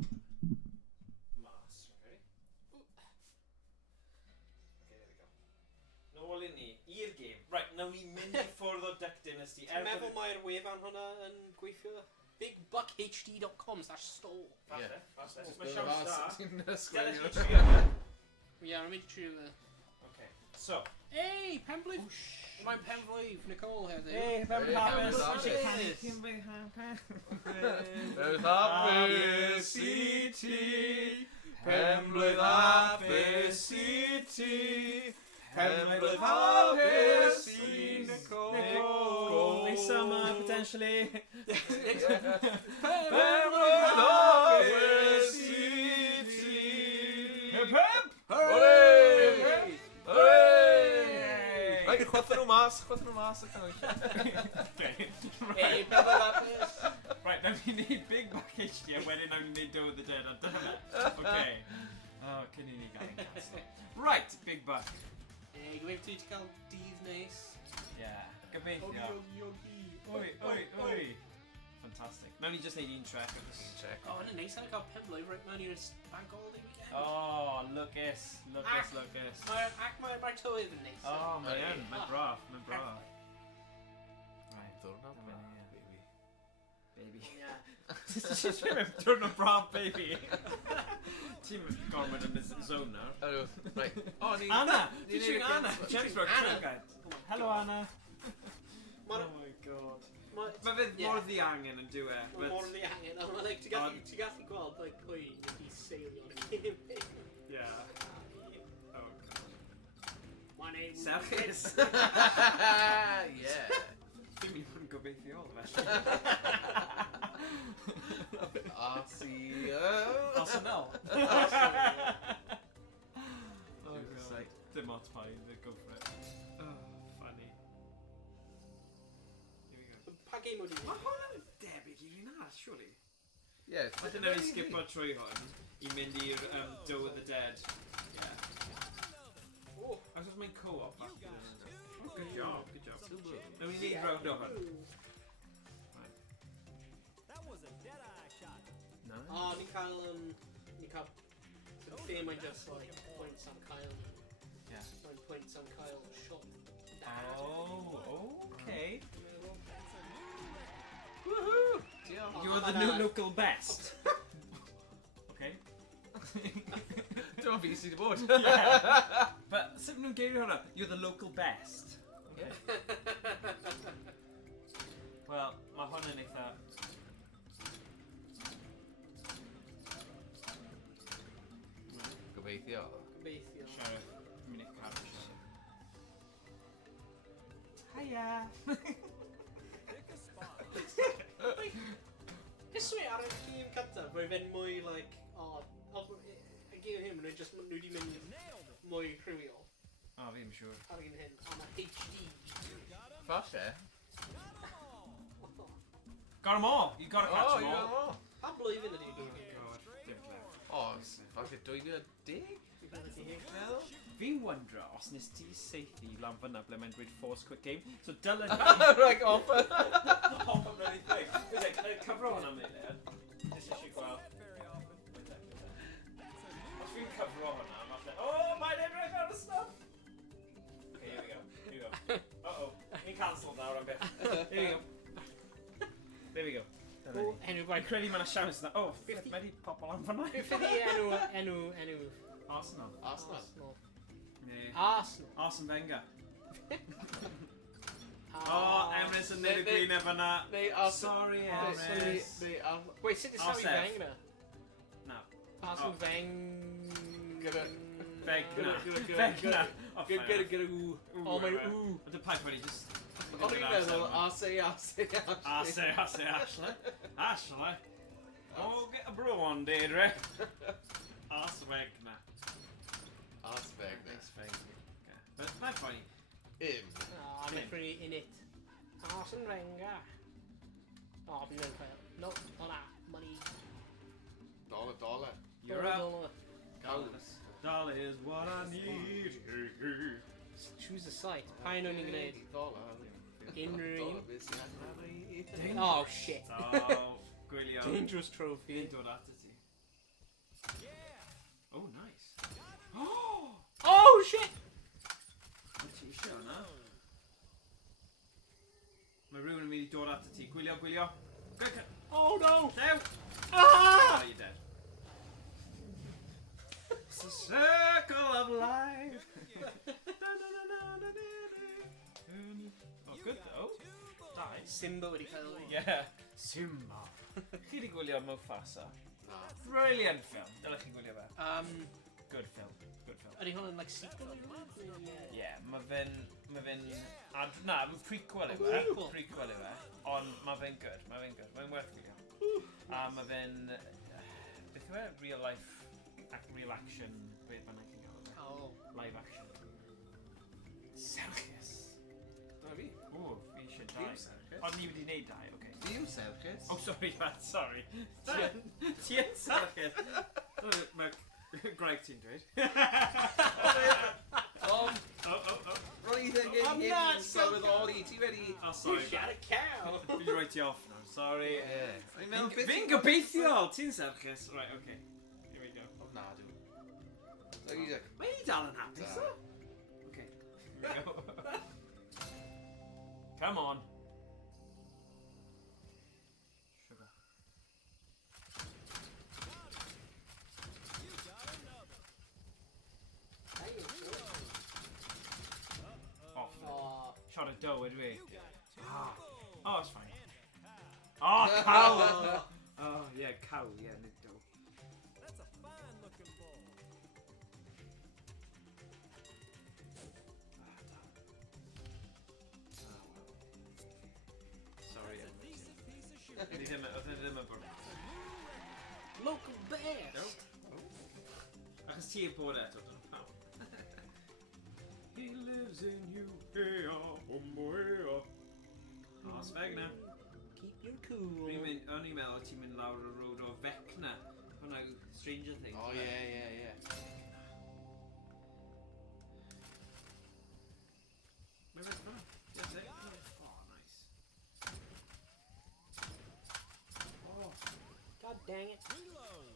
mas. Okay? Okay, there we go. Nôl i ni, i'r game. Right, nawn ni mynd i ffwrdd o Duck Dynasty. Ti'n meddwl mae'r wefan hwnna yn gweithio? BigBuckHD.com/store. Falle. Just Mae go siawns da. fast. Ti'n Dyna sgwennu chi nhw. trio. Yeah, I'm into the... Okay, so. Hey, Penblwydd! Mae'n Penblwydd, Nicole heddiw. Hey, Penblwydd hapus. Penblwydd Penblwydd hapus i ti. Penblwydd hapus i ti. Penblwydd hapus i Nicole. summer, potentially. Right, chwatha nhw mas y cynnwys. Hey, Pebble Rappers. Right, now we need Big Buck HD a wedyn now we need Day of the Dead a dyna. Okay. Oh, cyn i ni gael ein cancel. Right, Big Buck. Gwneud ti cael dydd neis. Yeah. Gobeithio. Ogi. Oi. Fantastic. Now ni just need un track. Oh, yna neis, I've got Pebble right mewn i'r bank holiday weekend. Oh, Lucas. Mae'r tywydd yn neis. Oh, mae'n braf. Right. Diwrnod Come in braf, here. baby. Baby. Yeah. Ti'n mynd diwrnod braf, baby. Ti'n mynd gormod yn y zone nawr. Right. O, ni... Anna! Ni Ti'n siwng Anna? James Brook, Anna. Hello, Anna. Mae'r... Oh my god. Mae Mae fydd mor ddiangen yn diwe. mor yn ddiangen, ond mae like, ti'n gallu gweld like, pwy wedi seilio yn y gêm. Yeah. Oh god. My name... Serchus! Yeah. Fi'n mynd yn gobeithio felly. Arsenal. Oh god. Dim ots pa un, go for it. Oh, funny. Here we go. Pa game wedi Mae hwn yn debyg i fi'n arall, surely? Yeah. Wedyn nawn ni skipio trwy hwn i mynd i'r Day of the Dead. Yeah. Oh. I was mae'n co-op. Good job. Nawn ni neud round o hwn. Nice. Oh, ni'n cael... lle mae'n just like points am Kyle. Yeah. Mae'n points am Kyle shot. Oh, okay. Woohoo! You're the new local best. Okay. Dwi'n fi sydd wedi bod. Yeah. But sut nhw'n geirio hwnna? You're the local best. Okay. Wel, mae hwn yn eitha... Gobeithio. Gobeithio. Sheriff, mynd i'ch carriage. Hiya! Yswi ar y gêm cyntaf, roedd fe'n mwy like, y gêm hyn, nhw wedi mynd mwy rhywiol O, fi'n siŵr. ar un hyn, ond mae HD. Falle. Got 'em all! You gotta catch 'em all. Oh, Pa blwyddyn ydy Oh hyn? god, dim clef. O, falle 2010? Fi'n wondro os nes ti seithi lan fyna ble mae'n dweud force quick game, so dylen ni... Right, off. Hop am anything. Cyfro hwnna mewn e. Jyst eisiau gweld. Os fi'n cyfro hwnna, falle... Oh, mae'n edrych ar y stuff! Okay, here we go. Uh-oh. Fi'n cancelled nawr am beth. Here we go. There we go. Enw Mae'n credu mae'n siawns na. Oh, ffith, mae di pobl am fyna. Beth ydy enw... Arsenal. Arsenal. Nee. Arsenal. Arsene Wenger. Oh, Emrys yn neud y gwyn efo na. Sorry, Emrys. Wait, sut ys Sammy Arsef. Wenger? No. Arsene Oh. Wenger. Vegna. Gyda ww. Oh, mae'n ww. Ond y paith wedi just... O'n i'n meddwl, Ashley. Ashley. Oh, get a brew on, Deirdre. Arsene Wenger. Asbeg. But mae'n funny. Oh, I'm pretty in it. Arsene Wenger. Oh, fi'n mynd fel. No, hwnna. Money. Dollar. You're up. Cows. Dollar is what I need. Choose a site. Pa un o'n i'n gwneud? Dollar. Unrhyw. Dollar. Oh, shit. Oh, gwylio. Dangerous trophy. Fi'n dod at ti. Oh, nice. Oh! Oh, shit! Mae ti eisiau hwnna? Mae rhywun yn mynd i dod at ti. Gwylio. Oh, no! Llew! Ah! Oh, you're dead. It's a circle of life. Oh, good though. Die. Simba wedi cael... Yeah. Simba. Chi wedi gwylio Mufasa? Brilliant film. Dylech chi gwylio fe. good film. Ydy hwn yn, like, sequel? Yeah, mae fe'n... Na, mae'n prequel yw e. Prequel? Prequel yw e. Ond mae fe'n good. Mae'n worth it. A mae fe'n... Beth yw e? Real life... Real action... Beth bynnag chi'n gael e? Oh. Live action. Serchus. Dyna fi. Ww, fi eisiau Fi dau. yw Serchus. Ond ni wedi neud dau, oce. Fi yw Serchus. Oh, sorry, Matt, sorry. Ti yn Serchus. Mae Greg ti'n dweud. Roedd yn I'm hyn not so sylweddoli. Ti wedi... Oh, sorry. Shut a cow! Fi'n rhoi ti off now, sorry. Fi'n meddwl beth... Fi'n gobeithio! Ti'n serchus. Right, okay. Here we go. Ofnadw. So he's like... Mae hi dal yn hapus, Da. so? Okay. Here we go. Come on. Sugar. Off. Oh, Shot of dough, ydw i? Oh, it's fine. Oh, cow! Oh, yeah, cow, yeah, nid dough. That's a fine looking ball. Sorry. Decent piece of sugar. Oedd ni ddim yn bwrdd. local best! Nope. Achos ti yn bod eto, dyn nhw. He lives in you, hey, Las Vegna. Keep your cool. O'n i'n meddwl ti'n mynd lawr y road o Vecna. Hwna yw Stranger Things. Oh, yeah. Mae'n fes fyna. Yes, eh? Oh, nice. Oh, God dang it. Reload.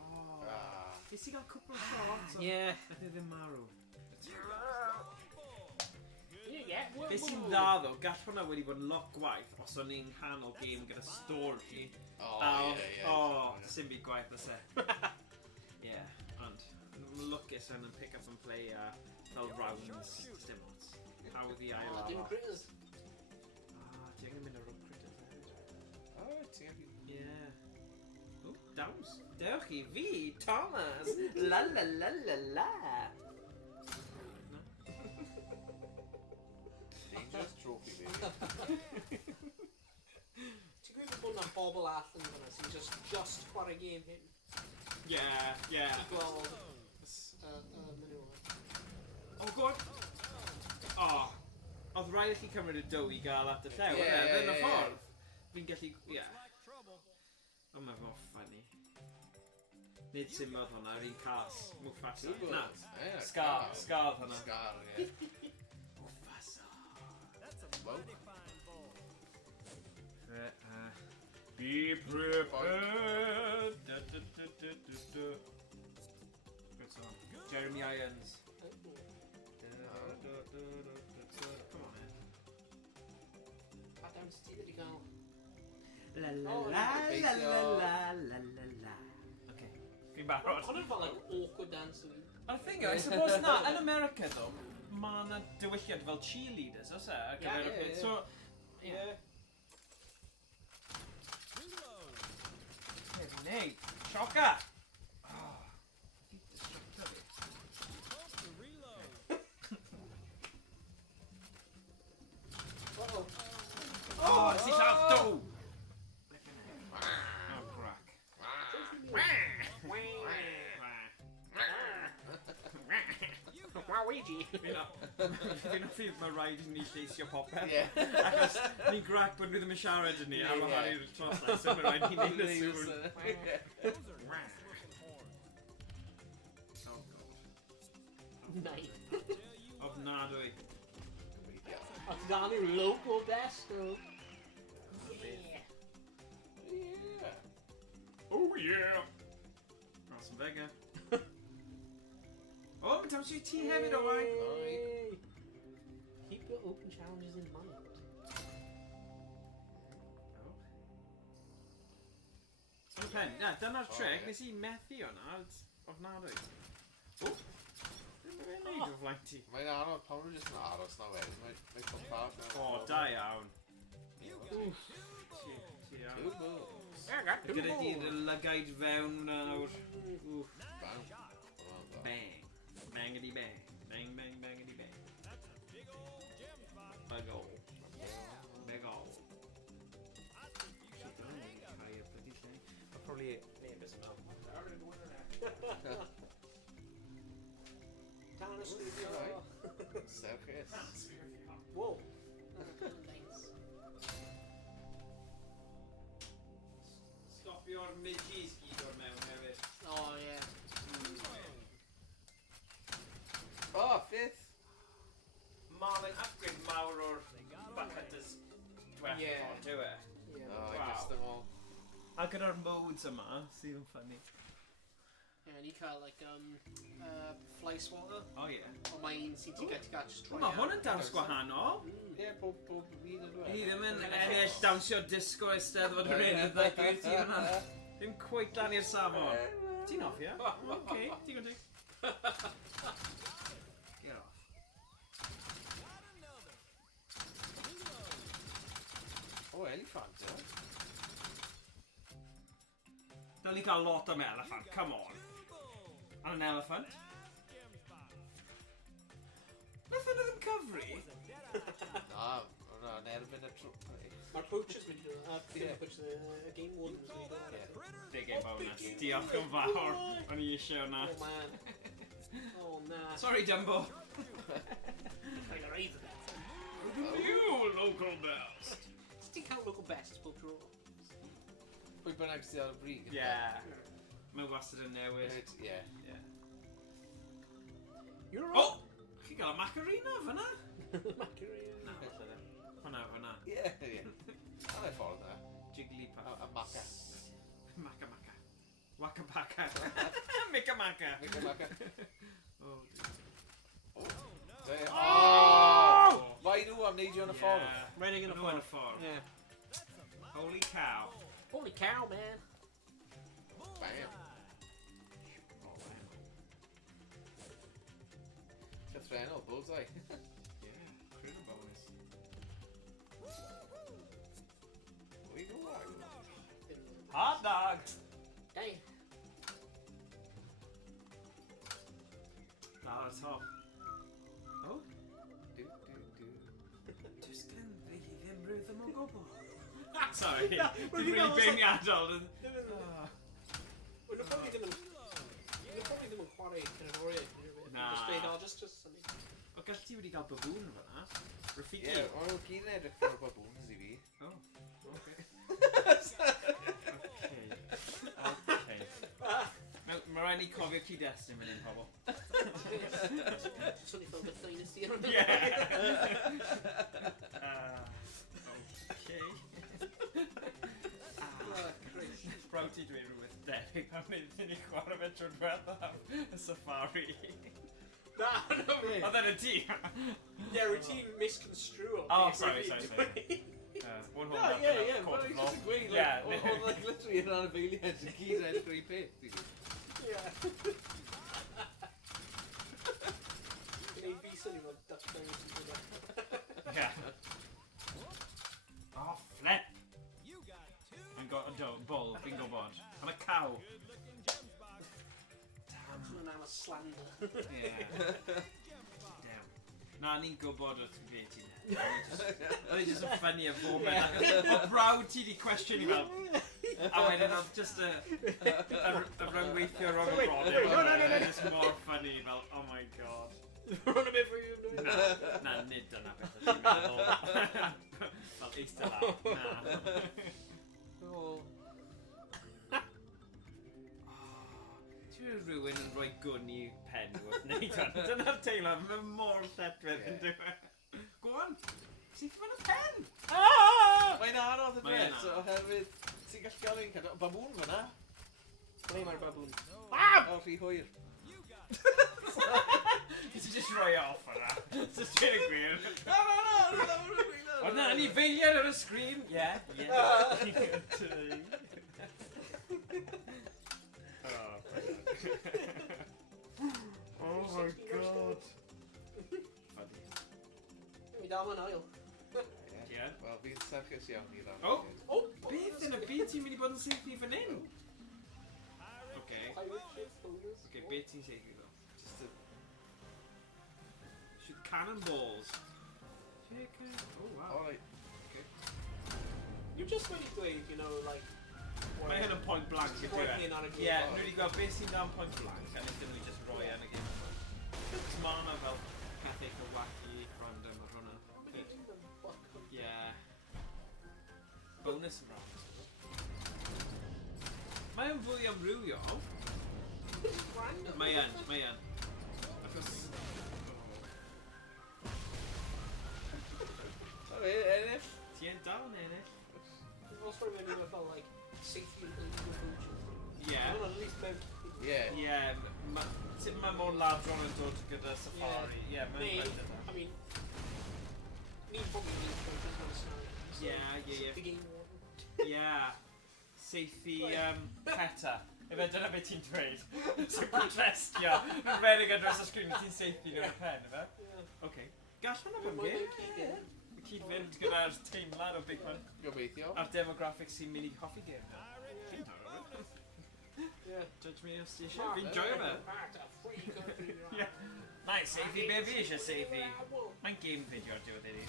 oh. Ah. Nes i gael cwpl o shots? Yeah. Nath i ddim marw. Yeah, Be sy'n dda ddo, gall hwnna wedi bod yn lot gwaith os o'n i'n nghanol game gyda story. Oh, A- yeah. Oh, sy'n byd gwaith os e. Yeah, ond mae'n lwcus yn pick up and play a fel rounds, dim ots. Hawdd i ail Oh, dim arfer. critters. Ti angen mynd ar ôl critters hefyd. Oh, ti'n gallu... Yeah. Oh, dawns. Dewch i fi, Thomas. La la la la la. Dangerous trophy, baby. Ti'n gwybod bod na bobl allan fyna sy'n just chwarae game hyn? Yeah. I gweld menw yma. Oh god. Oh. Oedd rhaid i chi cymryd y dough i gael at y llew. Yeah, Yn y yeah. ffordd. Fi'n gallu... Yeah. Like trouble. O, mae'n fo funny. Nid sy'n modd hwnna, yr un cas. Mufasa. Two Na. bullets. Yeah, Scar oedd hwnna. Scar, yeah. Mufasa. That's a Well. mighty fine ball. Be prepared. Good song. Jeremy Irons. Come on, man. Pat down Steve wedi gael. La la Oh, la nice. la la la la la la. Okay. Fi'n barod. Hwn yn fel like awkward dance o fi. Ond y thing yw, I suppose na, yn America ddo, mae yna diwylliant fel cheerleaders, os e? ar gyfer y Yeah, peth. yeah. So, yeah. Reload. Be fi'n neud? Sioca! Oh, fi distracto fi. Supposed to reload. Uh-oh. Oh, nes i lladd dough! Oh, crack. Waluigi. Fi'n ffydd mae rhaid i ni lleisio popeth. Yeah. Achos ni'n grac bod ni ddim yn siarad yn ni, a mae Harry'r troslais, so mae rhaid i ni neud y sŵn. Those are nice looking horns. Oh, God. Nice. Ofnadwy. Oedd dan nhw'r local best o. Yeah. Oh, yeah! Ras yn fega. Oh, mae'n taws i ti hefyd o wain. Yay. Keep your open challenges in mind. Ond pen, dyna'r trick, nes i methu o'na, ofnadwy. O! Mae'n neud o flaen ti. Mae'n anodd, pan nhw'n jyst yn aros na wedyn, mae'n cwmpas na. O, da iawn. Oof. Ti iawn. Two bullets. Gyda di'r lygaid fewn na nawr. Wff. Bam. bang. Bangity bang. Bang, bang, bangity bang. That's a big old gem spot. Big ol'. Big ol'. I think you got the hang of it. I'll probably... Down the studio. Circus. Whoa. Nice. Stop your mid-cheeski door mewn hefyd. Oh yeah. Oh, fifth. Marlon upgrade mawr o'r bucketers diwethaf Yeah. onto e. Yeah. Oh, I Wow. missed them all. A gyda'r modes yma, sydd yn ffynnu. Yeah, and you can't like fly swatter. O ie. Or mine seems to get just try. Mae hwn yn dawns gwahanol. Yeah, bob un yn I ddim yn ennill dawnsio disgo Eisteddfod yr Urdd like dwi ti hwnna. Ddim cweit lan i'r safon. Ti'n off, ie? Oce, digon dig. Get off. Got another. Reload. Oh, elephant, yeah. Dyl ni cael lot am elephant, come on. And an elephant. Gem spot. Nothing ddim cyfri. Ah, yn erbyn y trwp. Mae'r poachers mynd i ddod. Yeah. The game wardens mynd i ddod. Big game bonus. Diolch yn fawr. O'n i eisiau hwnna. Oh man. Oh nah. Sorry, Dumbo. Like a razor best. You local best. Still count local best as pob tro. Pwy bynnag sydd ar y brig? Yeah. Mae wastad yn newid. Yeah. You're Oh! Chi gael y Macarena fyna? Macarena. Na, falle ddim. Hwna. Yeah, yeah. A'n ei ffordd na. Jigglypuff. A maca. Maca. Waka Paka. Mika Maka. Mica maca. Oh, Oh! Fai nhw am neidio yn y ffordd. Running in a Nhw yn y ffordd. ffordd. Yeah. Holy cow. Holy cow, man. Bam. Llythrenol, bullseye. Yeah, critical bonus. Wy nhw ar. Hot dog! Hey. Ar y top. Oh? Du. Just gan fi ddim rhythm o gwbl. Sorry, Na, dim wedi rili gael- beirniadol. Well, no, probably ddim yn chwarae cynhoriad. Na. Just dweud, oh, just something. O, gall ti wedi cael baboon fyna? Rafiki? Ie, o'n nhw gyd yn edrych fel baboons i fi. Oh, okay. Okay. Mae rhaid ni cofio cyd-destun fan hyn, pobl. Swnio fel beth dynasty ar hwnna. Okay. Brawd ti dweud rhywbeth debyg am wneud ni chwarae fe trwy'r diwethaf y safari. Na, no, me. Oedd yn y tŷ? Yeah, routine misconstrue. Oh, sorry. One No, hold yeah, up. but I just agree, Yeah. like, oedd like literally yn anifeiliaid yn gyd yn edrych yr un peth. i fi. Yeah. Gwneud fi swnio fel Dutch Dynasty. Yeah. Oh, flip! You got two Yn bull, fi'n gwybod. Am y cow. good-looking gem spots. Swnio'n am a slander. Yeah. Damn. Na, ni'n gwybod wrth beth ti'n Oedd e just yn ffynnu y foment. O brawd ti di cwestiwn i fel. A wedyn oedd just y rhyngweithio rhwng y brodyr. No. Just mor ffynnu fel, oh my god. Run a bit for you. Na, nid dyna beth ydych chi'n meddwl. Fel eistedd lawr. Na. Oh. Ti'n rhywun yn rhoi gwn i pen wrth wneud hwn. Dyna'r teimlad, mae mor lledredd yn dweud. Go on, sy'n ffyn y pen! Mae'n anodd yn Mae'n dweud, anodd. so oherwydd ti'n gallu gael un cadw. Baboon fyna. Ble mae'r baboon? O, rhy hwyr. You got Ti'n just rhoi off yna. Just dweud y gwir. No. O na, ni feiliad ar y sgrin? Yeah. Oh my god. Funny. Mi dal ma'n ail. Yeah. Wel, fi'n sercus iawn i ran. Oh! Beth yn y byd ti'n mynd i bod yn seithi fan hyn? pirate. Okay. Pirate ship, bonus. Okay, beth ti'n seithi ddo? cannonballs. Chicken. Oh wow. Alright. You just wedi dweud, you know, like... Mae hyn yn point blank i Rhoi dweud. hyn ar y gêm. Ie, nhw wedi gweld beth sy'n dan point blank, a nid nhw just roi yn y game yma. Cos ma' hwnna fel pethau eitha wacky, random ar hwnna. Ie. Bonus round. Mae yn fwy amrywiol. Mae yn. Achos... Sorry, ennill. Ti yn dal yn ennill. Os rwy'n mynd i fel, like, safety and illegal function. Ie. Hwna'n at least mewn... Ie. Sut mae mor ladron yn dod gyda Safari. Ie, mae'n Neu, rhaid yna. I mean... Ni'n probably need to go to the scenario. Ie. The game warden. Ie. Seithi peta. Efe, dyna beth ti'n dweud. So protestio. Rwy'n ferig ar dros y sgrin, ti'n seithi nhw'n pen, efe? Ie. Gall hwnna fod yn gêm. Cyd fynd gyda'r teimlad o Big Man. Gobeithio. A'r demographics sy'n mynd i hoffi gêm. Yeah. Judge me os ti eisiau. Fi'n joio fe. Ie. Nice, seithi be fi eisiau seithi. Mae'n game fideo ar diwedd iddi.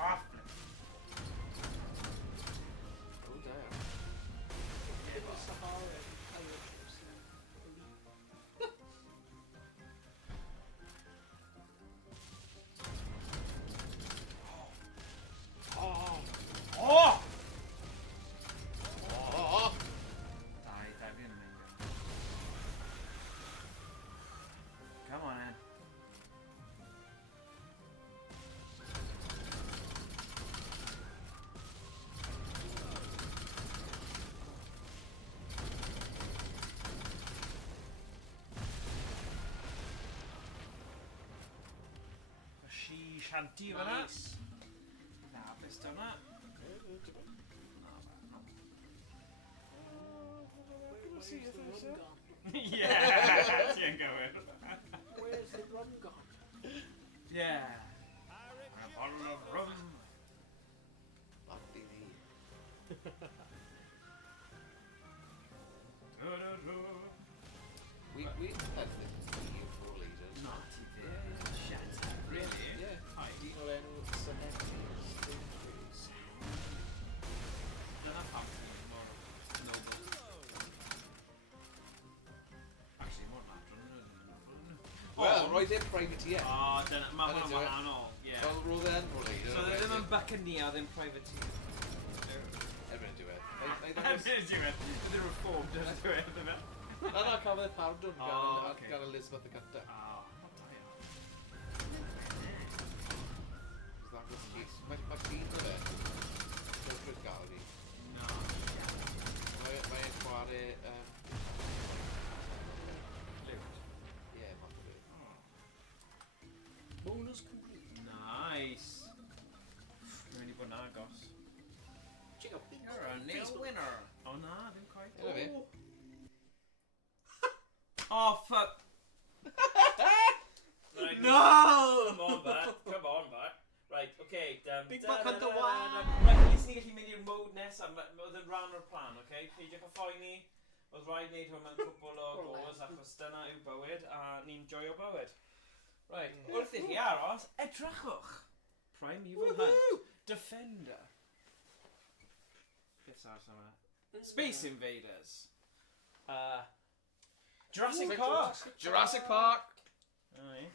Off! O, da iawn. Oh! Dai, fi'n mynd. Come on, man. She shanty yma na. Nice. Na, beth hwnna. Where's the rum gone? Yeah, ti yn gywir. Where's the rum gone? Yeah. A bottle of rum. Mati ni. We had the EU4 leaders. Not even shit. Really? Yeah. Hi. Un o'r enw Saheti. Dyna pam ti'n mor noble. Actually, mor ladron. Wel, roedd e'n privateer. O, dyna, ma' Dyna hwnna'n do it. wahanol. Ie. Wel, roedd e'n o'r leader. So, ddim yn buccaneer, ddim privateer. Erbyn y diwedd. Erbyn y diwedd. Ydyn reformed yn y diwedd, yma. Na, cafodd y pardon O, ocê. gan Elizabeth y Cynta. O, da iawn. Mae dyn o fe. Dwi'n gael ni. No. Mae'n chwarae... Liwt. Ie, math o beth. Bonus complete. Nice. Dwi'n mynd i bod yn agos. Check out Big You're a Button nail Facebook. winner. Oh, na, ddim quite. Dyna fi. Oh, fuck. Right. No! Come on, Bat. Come on, Bat. Right, okay. Big Buck Hunter one. Right, nes ni gallu mynd i'r mode nesaf. Oedd yn rhan o'r plan, okay? Peidiwch a phoeni. Oedd rhaid wneud hwn mewn cwbl o gols achos dyna yw bywyd a ni'n joio bywyd. Right, wrth i chi aros, edrychwch. Primeval Hunt. Defender. Beth arall yma? Space Invaders. Jurassic Park. Jurassic Park! Aye.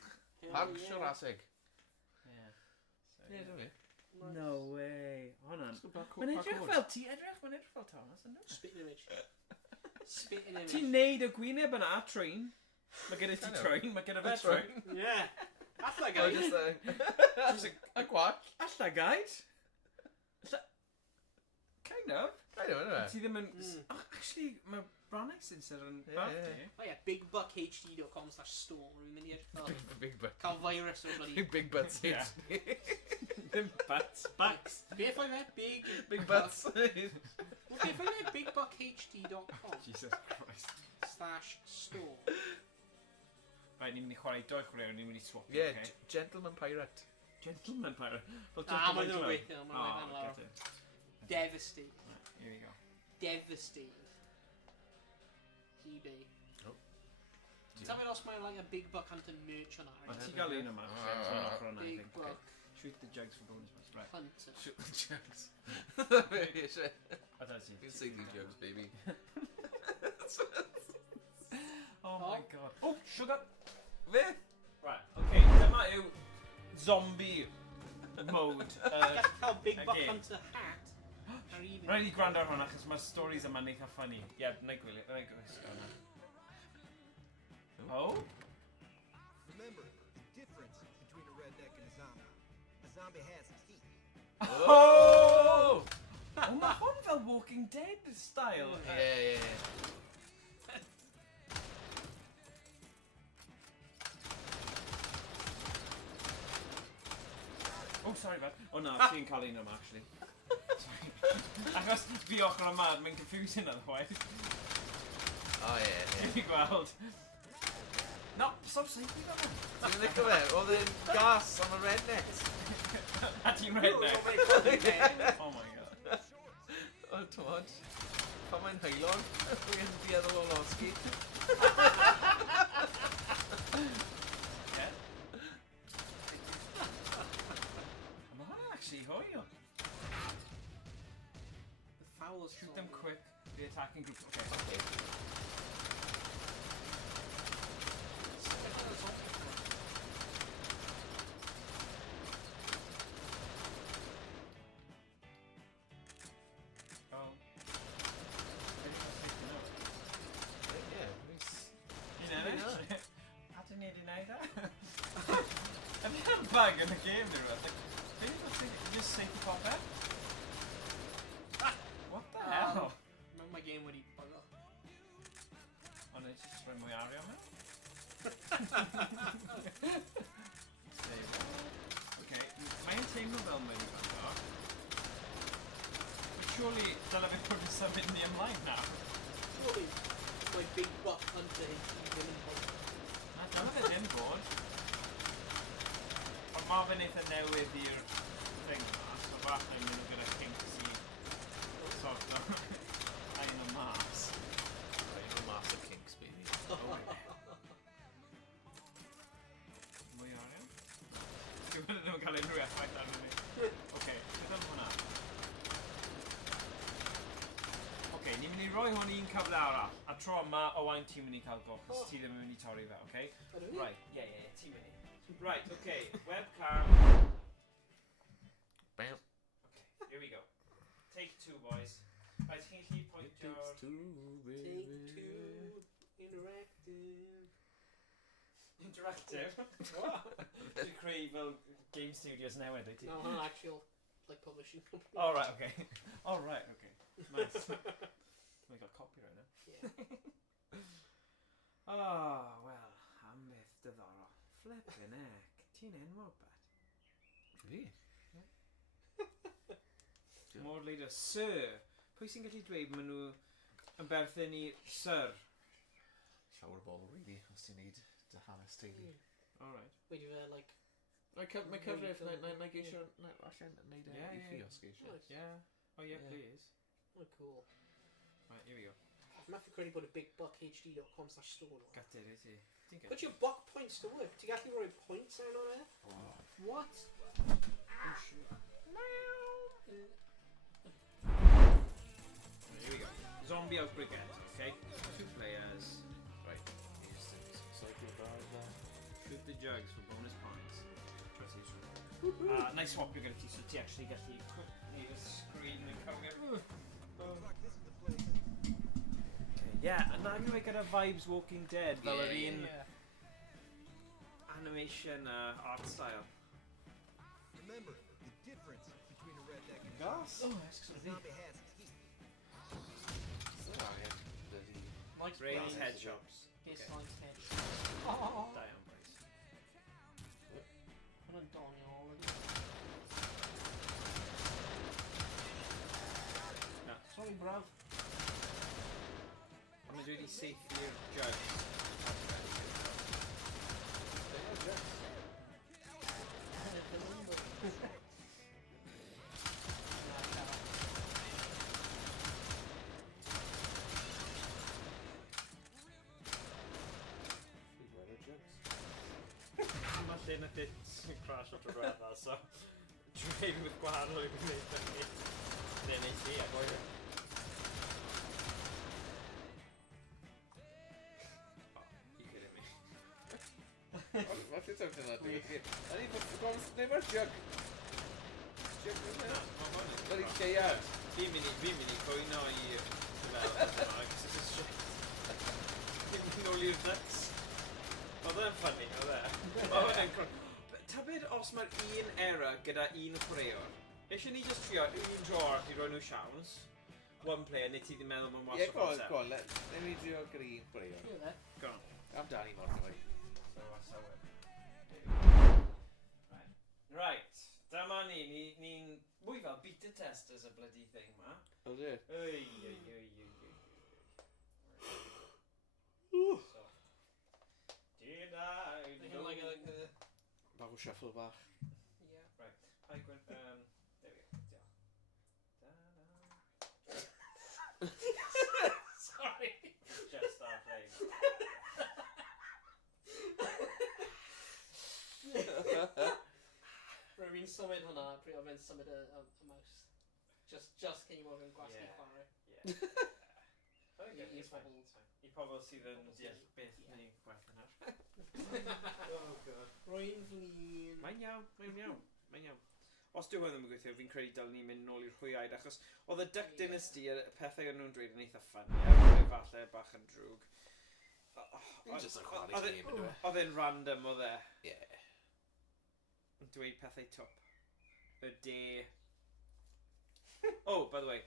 Park Jurassic. Yeah. So, Ie, dyna fi. No way. Hwna'n... Parkour- Mae'n edrych parkour. fel ti edrych, mae'n edrych fel Thomas, yn dweud? Spitting image. Spitting image. Ti'n neud y gwyneb yna, train. Mae gyda ti I know. train, mae gyda fe That's train. Yeah. That's like Oh, a... just a gwach. Alla gaid. Kind of. I know, innit? Ti ddim yn... Mm. Oh, actually, mae Branagh sy'n sy'n yn Ie, bad ie. ni. Oh yeah, bigbuckhd.com/store. Rwy'n mynd i edrych fel... Big butt. Cael virus o bloody... Big butts. Yeah. Ddim bats. Bats. Beth oedd e? Big... Big butts. Well, beth oedd e? bigbuckhd.com/store. Jesus Christ. Right, ni'n mynd i chwarae doi chwarae, ni'n mynd i swapio, Yeah, okay? Gentleman Pirate. Gentleman pirate. Fel Ah, Gentleman mae'n nhw'n Club. gweithio, mae'n Oh, rhaid lawr. get it. Devastated. Right, here we go. Devastated. GB. Tell me lost my like a big buck hunter merch on it. Mae ti gael un yma, actually, so yn ochr hwnna, I Big think. buck Shoot the jugs for bonus points. Right. hunter. Shoot the jugs. I don't see. You can see these jugs, baby. Oh my god. Oh, sugar! Fe? Right, okay, dyma yw zombie mode. Cael big buck again. hunter hat. Ar eBay. Rhaid i gwrando ar hwnna, achos mae'r stories yma'n eitha funny. Ie, na i gwylio, na i gwylio hwnna. Oh? Remember the difference between a redneck and a zombie. A zombie has teeth. Oh! Oh, mae hwn fel Walking Dead style. Yeah. Oh, sorry, man. Oh, no, ti'n cael un yma, actually. Sorry. Achos fi ochr yma, mae'n confusing otherwise. Oh, yeah. Fi gweld. No, stop sleeping on him. Ti'n licio fe? Oedd e'n gas am y rednecks. A ti'n redneck. Oh my god. O, tywod. Pan mae'n heilon, wy'n dieddol o losgi. Yeah. Mae hwnna'n actually hwyl. The fowlers. Shoot them quick. The attacking group. Okay. Oh. Yeah, You know, I didn't need to know that. Have you had a bug in the game there? Like, did you just sink the pop out? What the hell? Remember my game where he bugger? Oh no, it's just from my area, man. Okay, mae'n teimlo fel mae'n bugger. But surely, dyle fi bod yn symud ni ymlaen nawr. Surely, my big buck hunter is even in bugger. Na, dyle fe ddim bod. Ond mae fe'n eitha newydd i'r thing yma, so falle mynd nhw gyda kinks i sort o ein o mas. Right, no massive kinks, baby. Mwy o arian? Dwi'n meddwl nhw'n cael unrhyw effaith arnyn ni. Oce, beth am hwnna? Oce, ni'n mynd i roi hwn i'n cyfle arall. A tro yma, Owain, ti'n mynd i cael go, chos ti ddim yn mynd i torri fe, oce? Right, yeah, ti'n mynd i. Right, okay, webcam. Bam. Okay, here we go. Take two, boys. Right, chi'n gallu point your... Take two. Interactive. Interactive? What? Dwi'n creu fel game studios newydd, wyt ti? No, an actual like publishing company. Oh, right, okay. Oh, right, okay. Nice. We got copyright now. Yeah. Oh, well, am beth diddorol. Flippin' heck. Ti'n enwog bat. Fi? More leader. Sir. Pwy sy'n gallu dweud maen nhw yn berthyn i Sir? Llawer bol, really, os ti'n neud dy hanes teulu. Alright. Wait, you like... Mae cyfrif, na geisio, allan neud e Yeah, i chi yeah. os geisio. Nice. Yeah. Oh, yeah, Yeah. please. Oh, cool. Right, here we go. I've methu credu bod y bigbuckhd.com/store. Gutted, is he? Ti'n Put your buck points to work. Ti'n gallu rhoi points down on it? What? Oh, shoot. Here we go. Zombie outbreak end, okay? 2 players. Right. Cycle guard there. Shoot the jugs for bonus points. Trust you, sir. Nice swap you're going to so ti actually get the screen and come here. Okay, yeah, and I'm going to get a vibes Walking Dead, fel yr un animation art style. Remember the difference between a redneck and a Gas? zombie. A zombie has teeth. Likes Brains brown. head shops. Dislikes head. Oh, Dion Brace. I'm on Donny already. No. Sorry, bruv. I'm going to do these safe here jugs. hits yn crash o'r diwedd, so dwi'n with gwahanol i wneud hynny. Neu neud ti, a gwaith. You kidding me? What's it something like that? I need to name our jug. Jug was it? Bloody Lleuad. Fi'n mynd i cwyno i fel Gymraeg, so it's shit. Fi'n mynd nôl i'r nuts. Oedd e'n ffynnu, oedd e? Oedd e'n crwn. Ta beth os mae'r un era gyda un chwaraewr? Eisiau ni just trio un draw i roi nhw siawns? One player, neu ti ddim meddwl mewn Yeah, wastad go on. Let me do your green player. Go on. I'm Danny Monroy. So right, dyma ni'n mwy fel beta testers y bloody thing ma. Oh dear. Oi. So, did I know... Bach o shuffle bach. Yeah. Right, hi Gwyn, there we go, diolch. Sorry. Just start playing. Rwy'n fi'n symud hwnna, pryd o fe'n symud y mouse. Just cyn i mod yn gwasgu chwarae. Yeah. I pobl sydd yn deall beth neu gwaith yna. Oh god. Rwy'n flin. Mae'n iawn. Os dyw hwn ddim yn gweithio, fi'n credu dylwn ni'n mynd nôl i'r hwyaid, achos oedd y Duck Dynasty, y pethau o'n nhw'n dweud yn eitha ffynnu, falle bach yn drwg. Just a chwarae game, ydw e? Oedd e'n random, oedd e. Yeah. Yn dweud pethau twp. Y de... Oh, by the way.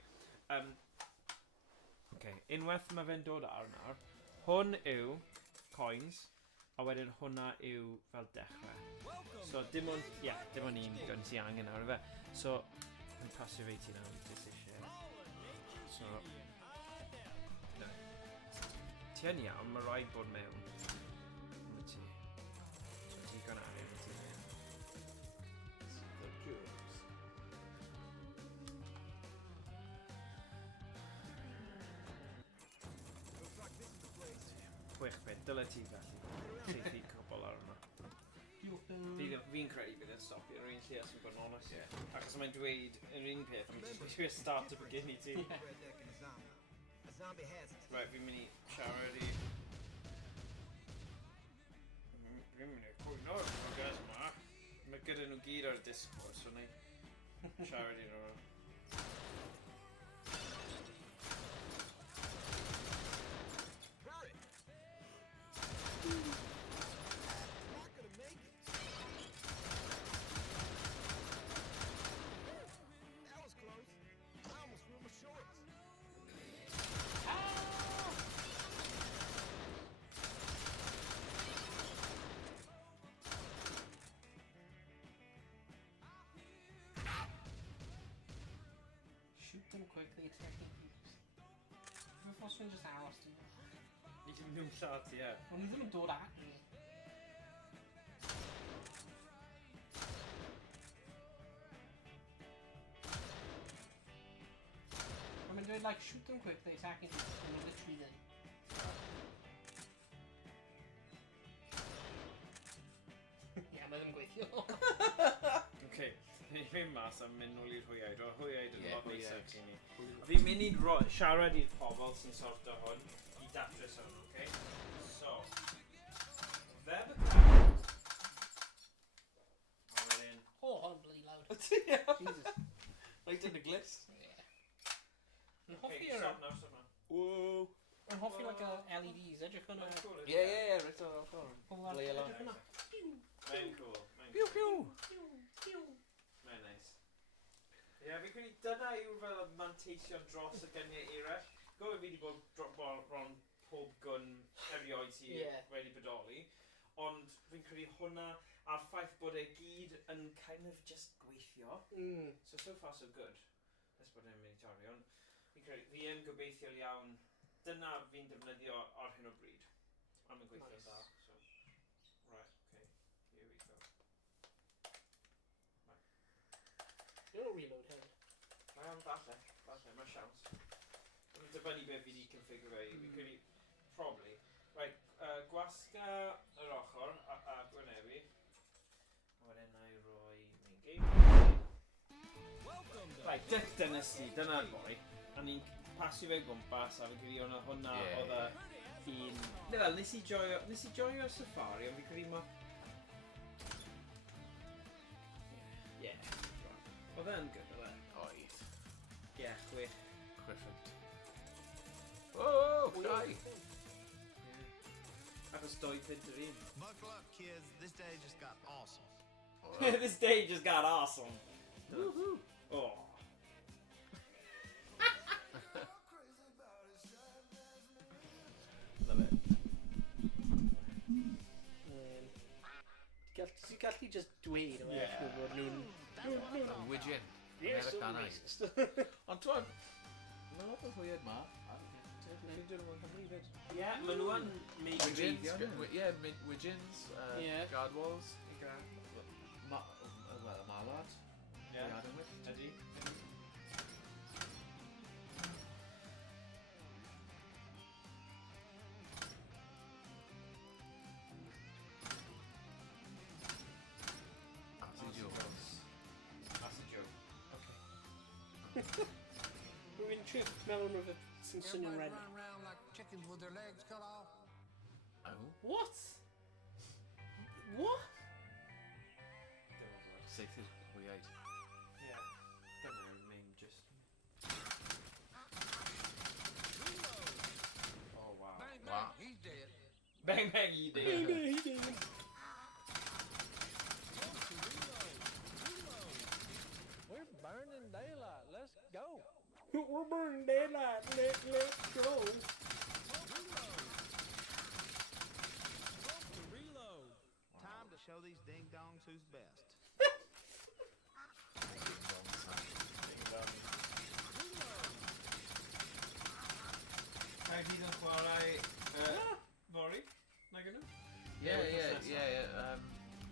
Okay, unwaith mae fe'n dod ar nawr. Hwn yw coins, a wedyn hwnna yw fel dechrau. So dim ond un gun ti angen nawr, fe. So, yn pasio fe ti nawr, jyst eisiau. So, ti yn iawn, mae rhaid bod mewn. Yma ti. So, ti gan ar yma ti. The jokes. Chwech beth, dyle ti felly. Seithi cwbl ar yma. Fi'n credu bydd yn stopio yr un lle os yn bod yn onest. Achos mae'n dweud yr un peth, mae'n dweud start to begin i ti. Redneck and a zombie. A zombie has it. Right, fi'n mynd i siarad i... Fi'n mynd i cwyno'r progas yma. Mae gyda nhw gyd ar Discord, so ni siarad i nhw. Hurry! Not gonna make it. That was close. I almost threw my shorts. Shoot them quickly, attacking peeps. Dwi'n ffos fi'n just aros dyn nhw. Ni ddim yn lladd ti, ie. Ond ni ddim yn dod at ni. Mae'n dweud, like, shoot them quickly, attacking peeps. And we're literally then. Yeah, mae ddim yn gweithio. Okay, ni'n mynd mas am mynd nôl i'r hwyaid, o hwyaid yn Ie, lot hwyaid. neisach i ni. Fi'n mynd i siarad i'r pobl sy'n sorto hwn, i datrys hwn, okay? So, fe byddai... A wedyn... Oh, hon yn bloody loud. Jesus. Right in the glitz. Yn Okay, hoffi yr... stop now. Whoa. Yn hoffi, like, LEDs, edrych hwnna. Mae'n cool, isn't Yeah, it? right on. Pobl ar Play along. edrych hwnna. Mae'n cool, Pew pew. Mae'n neis. Ie, fi'n credu dyna yw fel y manteision dros y gyniau eraill. Gofio fi wedi bod bron pob gun erioed sydd Ie. wedi bodoli. Ond fi'n credu hwnna a'r ffaith bod e gyd yn kind of just gweithio. So far so good. Nes bod e'n mynd i torri, ond fi'n credu fi yn gobeithiol iawn. Dyna fi'n defnyddio ar hyn o bryd. A mae'n gweithio'n Nice. dda. So, right, okay. Here we go. You're a reload hefyd. Falle, mae siawns. Mae'n dibynnu beth fi wedi configuro i. Fi'n credu, probably. Right, gwasga yr ochr a gwynebu. Right, dyna si, dyna'r boi. A ni'n pasio fe gwmpas a fe gyda hwnna Ie. oedd un... Ne fel, nes i joio Safari, ond fi credu ma... Ie. Oedd e'n good, oedd e? Oedd. Ie, chwych. Perfect. Oh, cai! Achos 2.1. Buckle up, kids. This day just got awesome. This day just got awesome. Woohoo! Oh. Love it. Ti'n gallu just dweud o Ie. bod nhw'n... Widgeon. Yes, so Americanaidd. racist. Ond twyd, no, beth hwyed ma. Dwi'n dod yn Cymru fyd. Ie, maen nhw yn neud Widgeons, greiddiau. Widgeons, Ie. Gardwalls. Wel, y malad. Ie. Adam Wick. Ydy. That's a joke. Okay. Rwy'n trio meddwl am rhywbeth sy'n swnio'n red. run around like chickens with their legs cut off. Oh. What? What? Seithir hwyed. Yeah. Dyna'r main just. Oh wow. Bang, bang, Wow. he's dead. Bang bang you did. We're burning daylight. Let's go. We're burning daylight. Let's go. Time to show these ding dongs who's best. Rhaid hyd yn chwarae Fori? Nag ydw?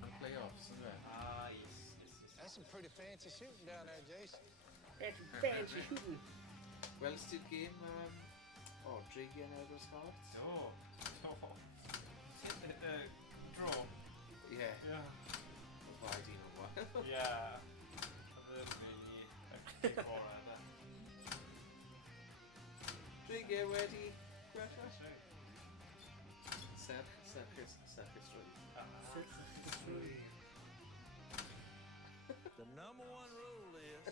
Yn playoffs, yn fe? Ah, yes. That's some pretty fancy shooting down there, Jason. That's fancy shooting. Wels ti'r gêm, Dreigion efo'r Scarlets? Oh. Draw. Ie. Yeah. O blaid un o wael. Yeah. Oedd yn mynd i chwarae yna. Dreigion wedi gwella. Sorry. Serchus Roedd. The number one rule is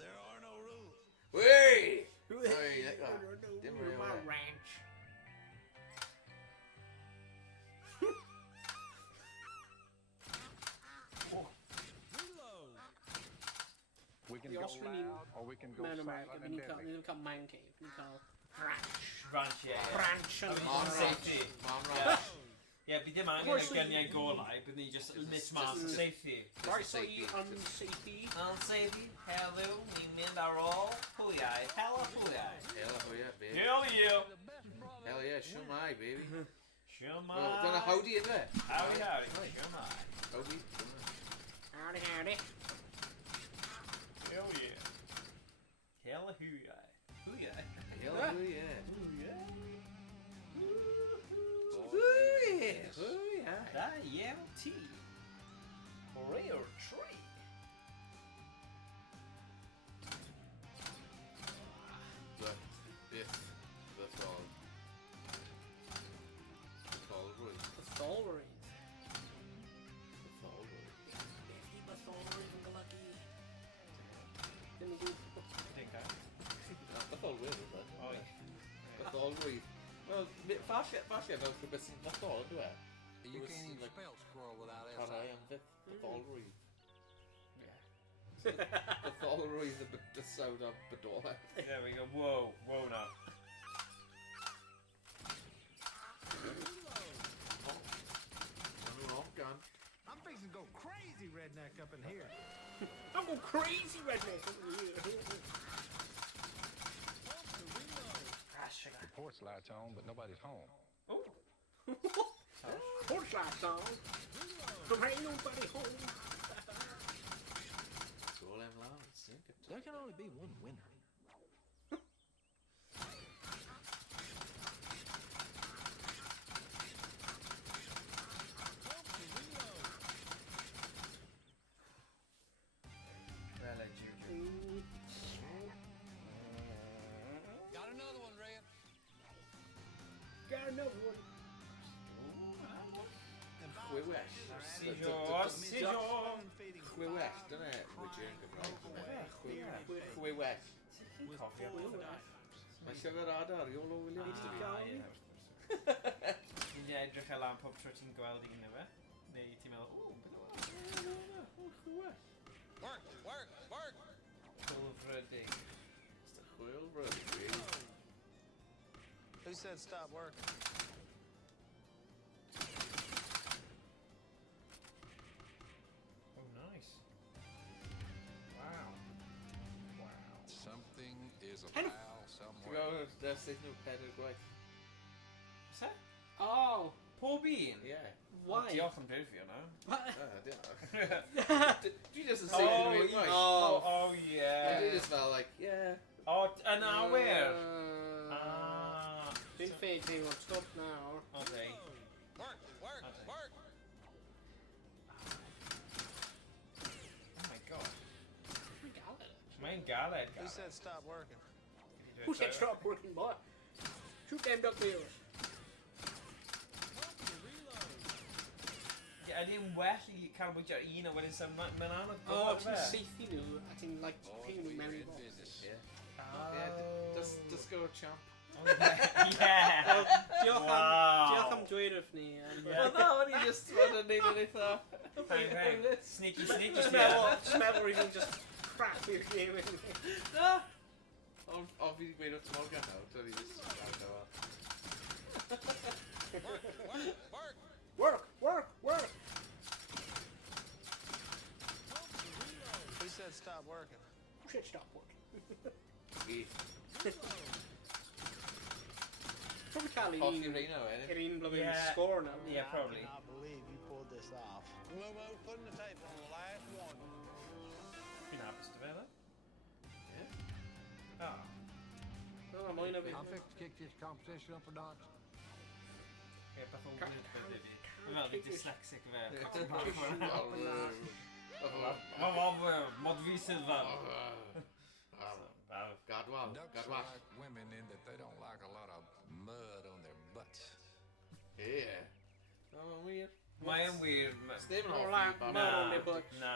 there are no rules. Wey! Dim rhaid My o ranch. We can The go Australian loud or we can go Man silent America, and ni'n deadly. cael man cave, ni'n cael ranch. Ranch, yeah. Ranch yn Mam safety. Mam Yeah. Ranch. Yeah, bydd dim angen course y gyniau golau, bydd ni just mismas just- safety. Right, so you unsafety. Safety, hello, ni'n mynd ar ôl hwyau, hela hwyau. Hell yeah, baby. Hell you. Hell yeah, shwmai, baby. Siwmai. Wel, dyna howdy yn fe? Howdy, howdy. Siwmai. Howdy. Howdy, howdy. Hell yeah. Hela hwyau. Hwyau? Hell yeah. Hwyau. Da yell tea. Rare tree. Byth all. Batholrwydd. Batholrwydd. Batholrwydd. Beth i batholrwydd yn golygu? Ddim yn gwybod. Dingo. Batholrwydd yw fe? Oi. Batholrwydd. Wel, falle fel rhywbeth sy'n bathol, ydw e? You can't even spell squirrel without Parhau S. am batholrwydd. Batholrwydd y dysawd o Badolaeth. There we go. Whoa. Whoa now. Gun. I'm fixing to go crazy redneck up in here. I'm going crazy redneck. Ah, sugar. The porch light's on, but nobody's home. Oh. Porch lights on. There ain't nobody home. Skål em lav, säkert. There can only be one winner. Well, Juju. another one. Chwi well. See D- George. d- See George. Chwi well, dyna wyt yn Gymraeg. Chwi well. Chi'n cofio bod yna? Mae llyfr adar, Iolo Williams. Ti'n edrych e lan pob tro ti'n gweld un o fe? Neu ti'n meddwl, Work, work, work. Chwilfrydig. Chwyl bryd. Who said stop working? Oh, nice. Wow. Wow. Something is a Hello. foul Ti'n somewhere. gwybod, there's nhw peder gwaith. Se? Oh, Pob un? Ie. why? Diolch am dreifio na. Dwi just yn seithio nhw un gwaith. Oh, Dwi yeah. just fel, like, yeah. Oh, yn awyr. Uh, Dwi'n ffeid fi o'r stop nawr. Okay. Work, work, work. Oh my god. Dwi'n galed. Mae'n galed. Who said stop working? Who said stop working, boy? Shoot them duckbills. Ydy yn well i canolbwyntio ar un a wedyn sy'n mae'n anodd. Oh, ti'n seithi nhw, a ti'n, like, ping nhw mewn i box. Yeah. Yeah, just go champ. Yeah. Diolch am dweud wrth ni. Wel na, o'n i just fod yn neud yn eitha. Sneaky, sneaky, Smell rhywun just crap i'r game. Na! Ond fi wedi gweud wrth Morgan nawr, so fi just rhaid o. Work, work, work! Who said stop working? Who said stop working? Fi. Probably cael Hoffi un rhain o, yr un blwyddyn Yeah. sgôr nawr. Yeah, probably. I cannot believe you pulled this off. Lobo putting the tape on the last one. Fi'n hapus dy fe, dda? Yeah. Ah. No, mine of it. I'm fixing to kick this competition up a notch. Ie, beth o Ca- weird ca- beth ydi. ca- Fel fi kick this- dyslexic fe. Mod fi sydd fel. Gadwal, Ducks gadwal. like women in that they don't like a lot of mud on their butts. Yeah. Oh, wir. Mae yn wir. Ddim yn Oh, hoffi like, bam. mud on their butts. Na.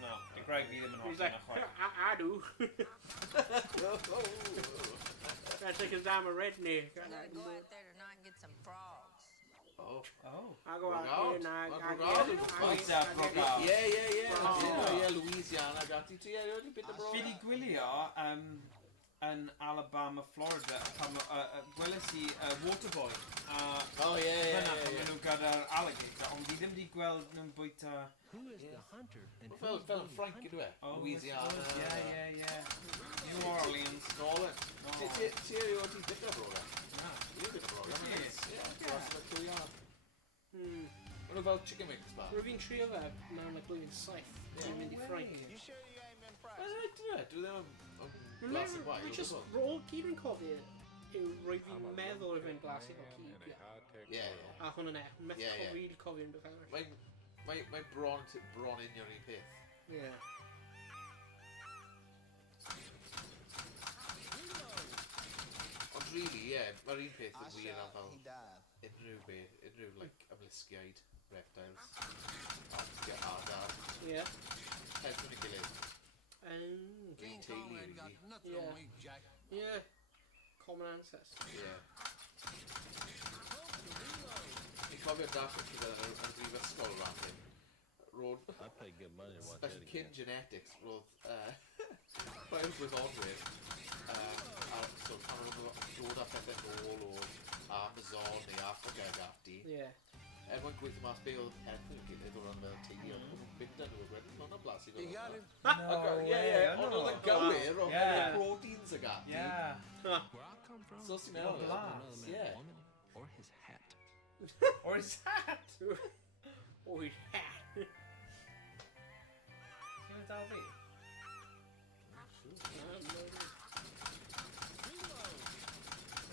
No. Di Greg fi ddim yn He's hoffi like, na chwaith. I do. Gotta take his damn a redneck. We're gonna go out there tonight and get some frogs. Oh. Oh. I go out Brogard. there and I Brogard. get Brogard. Yeah. Oh. Louisiana gati ti erioed i bit o bro. Fi di gwylio yn Alabama, Florida, pan gwelais i Waterboy. Oh, yeah. Fyna pan maen nhw gyda'r alligator, ond fi ddim di gweld nhw'n bwyta... Who is the hunter and Fel who's fel being Frank hunted? ydw e. Oh, Louisiana. Yeah. New Orleans. Nolan. No. Ti erioed i bit o bro da? Na. I bit o bro da. Yes. Dros y 2 iard. Hmm. Maen nhw fel chicken wings ba. Rwy'n fi'n trio fe mewn like blwyddyn saith. Dwi'n mynd i ffrainc. You sure you ain't been Dwi practicing? ddim yn glas yn gwaith. Rwy'n just rôl gyd yn cofio yw roi fi'n meddwl rwy'n glas i gael cyd. Ie. A hwn yn e. Methu Ie, ie. really cofio yn beth arall. Mae bron union un peth. Ie. Ond really, ie, mae'r un peth I yn wir am shot, fel he died. unrhyw, like, ymlusgiaid, reptiles, ymlusgiaid adar, Ie. hedfyn i gilydd. King teulu Kong ain't got rili. nothing Yeah. on me, Jack. Ie. Common ancestor. Ie. Ni'n cofio darllen gyda yn brifysgol ran hyn. Roedd, I pay good money to watch that especially again. cyn genetics, roedd rhaid wyddonwyr, so pan o'n nhw dod â pethau nôl o'r Amazon neu Africa ag ati, Ie. mwyn gweithio mas be oedd hedfyn i gilydd o ran fel teulu, ond nhw'n mynd â nhw wedyn, mae'n blasu You got him? Ond oedd yn gywir, ond Yeah. oedd proteins ag ati. Yeah. Where I come from, So ti'n you meddwl, don't Glass. know another man's Yeah. woman or his hat. Or is that? O, he's hat. Ti'n dal fi?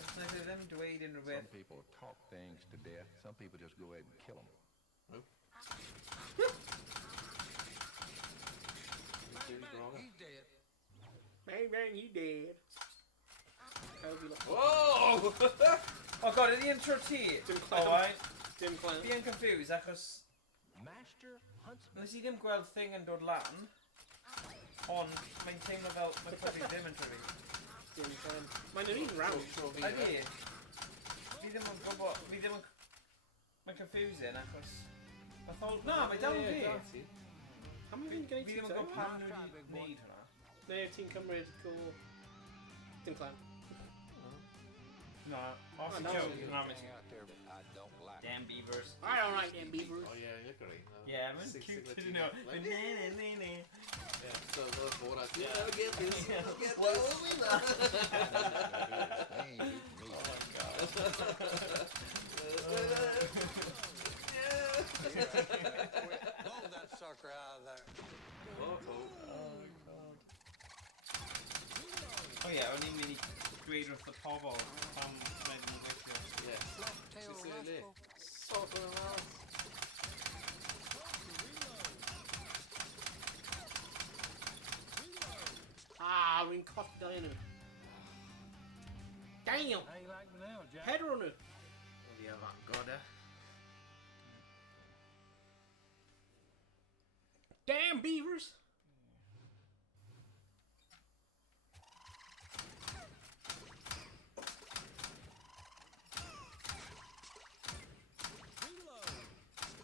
It's ddim dweud unrhyw Some beth. people talk things to death. Some people just go ahead and kill them. He's dead. Bang, bang, he dead. That would be like, Whoa! Oh god, ydi intro ti? Dim O, clem. ai. Dim clem. Fi yn confused achos Master Huntsman. nes I ddim gweld thing yn dod lan, ond mae'n teimlo fel mae probably ddim yn trwy. Dim clem. Mae'n yr un round. Ydi? Fi ddim yn gwybod, fi ddim yn... Mae'n confusing achos... Na, mae dal yn fi. Am fi'n gwneud Fi ddim yn gwybod pan nhw wedi gwneud hwnna. Neu ti'n cymryd go... Dim clem. No, off the no, joke. no, No, Anything out there that I don't like. damn beavers. I don't like them beavers. Oh yeah, you're great. No. Yeah, mae'n Six cute, Sigma didn't know. Like, Na-na-na-na. yeah, so the board I I'll get this. I'll get What this. will we love? They ain't beating me. Oh my god. Blow that sucker out of there. Oh yeah, o'n i'n mynd i dweud wrth y pobl pam mae'n yn weithio. Yeah. Fluff-tail Sincerely. rascal. Sort of around. Ah, rwy'n colli nhw. Damn! How you like me now, Jack? Header on nhw. Oh yeah, that god. Damn beavers!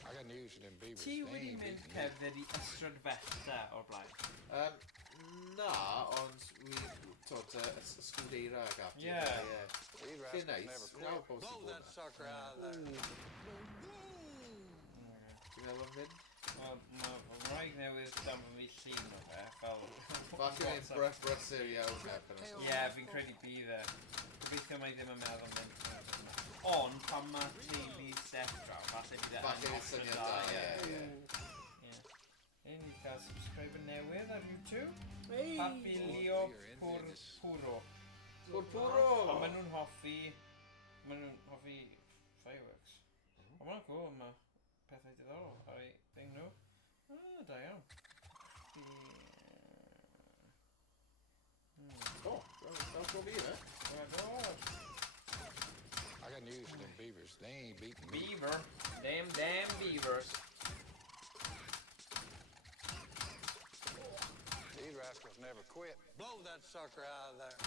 I got news for them beavers. Ti They wedi ain't mynd beating me. cerdded i Ystrad Festa o'r blaen? Na, ond we taught Scudeira ag ati. Yeah. These Sy'n rascals neis. never Dwi'n meddwl quit. bod sy'n Blow bod that na. sucker out of there. Dwi'n meddwl am hyn? Wel, mae wraig newydd dan fy mi llun o fe, fel... Falle ni'n brysur iawn heb yn ysgol. Ie, fi'n credu bydd e. Gobeithio mae ddim yn meddwl am mynd. Ond, pan mae teulu Steph draw, falle bydd e Falle ni'n syniad da, ie. Ein ni cael subscriber newydd ar YouTube. Hey! Pabilio Oh, you're Puro. Pwrpwro! A maen nhw'n hoffi... Maen nhw'n hoffi fireworks. O, maen nhw'n cool, mae pethau diddorol ar ei thing nhw. Da iawn. O, that's what we eh? I got news for them beavers. They ain't beating me. Beaver. Damn beavers. These rascals never quit. Blow that sucker out of there.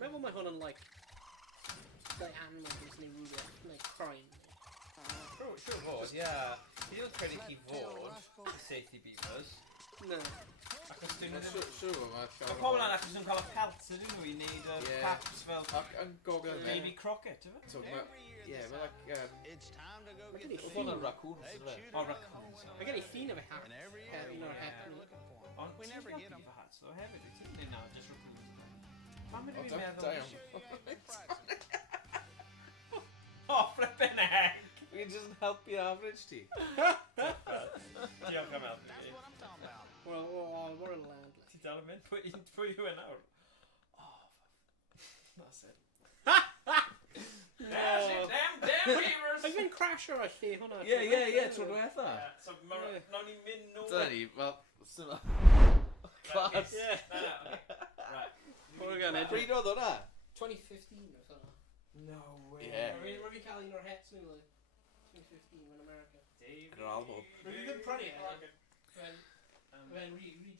Meddwl mae hwn yn like... The animals neu rhywbeth, neu crime. Sure fod, yeah. Fi ddim yn credu chi fod safety beavers. No. Achos dyn nhw ddim... Siwr fo, mae Mae pobl yna achos nhw'n cael y pelts ydyn nhw i wneud y Ie. caps fel Ac yn gogl Davy Crockett, yw e? So, ie, mae like... It's time to go Mae get gen i the ffôn beaver. yn raccoons, They've ydw e? chewed O, it up. raccoons. Mae gen i ffyn efo hat. And every year Un o'r we're het out there nhw. looking for 'em. Ond We ti'n never gael get 'em. beaver hats, though, hefyd, wyt ti'n? Neu na, just raccoons. Pam ydw O, i'n da meddwl... iawn. O, flippin' heck! Fi'n just helpu average ti. Diolch am helpu That's fi. what I'm talking about. Well, we're in land. Ti dal yn mynd? Pwy yw e nawr? Oh, that's it. That's it, damn beavers! Mae'n mynd crasher o lle hwnna. tro diwetha. So, nawn ni'n mynd nôl... Dyna ni, fel... Sy'n Class. Yeah. Right. Hwyr gan edrych. Pryd oedd hwnna? 2015 o hwnna. No way. Yeah. Mae fi cael un o'r hets nhw, like. 2015 yn America. Gral bod. Mae fi ddim prynu e. Fe'n re-treat.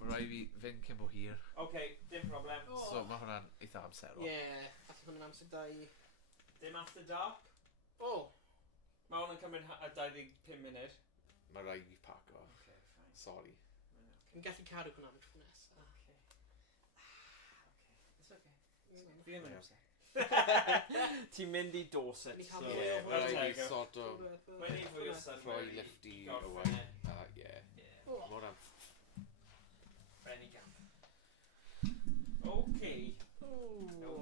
Mae rhaid fi fynd cyn bo hir. Okay, dim problem. So mae hwnna'n eitha amserol. Ie, allan hwnna'n amser da i... Dim after dark. O! Mae hwn yn cymryd 25 munud. Mae rhaid fi pac o. Okay, fine. Sorry. Fi'n gallu cadw hwnna'n tro nes. Okay. It's okay. Fi ddim yn amser. Ti'n mynd i Dorset, Ni so... cael Ie, mwy o mae hwyl. rhaid fi sort o... Mae'n ei fwy o sun. Rhoi lifti Gorffen away. e. Ie. Yeah. O! Mae hwnna'n... Brenny Gamp. Okay. O!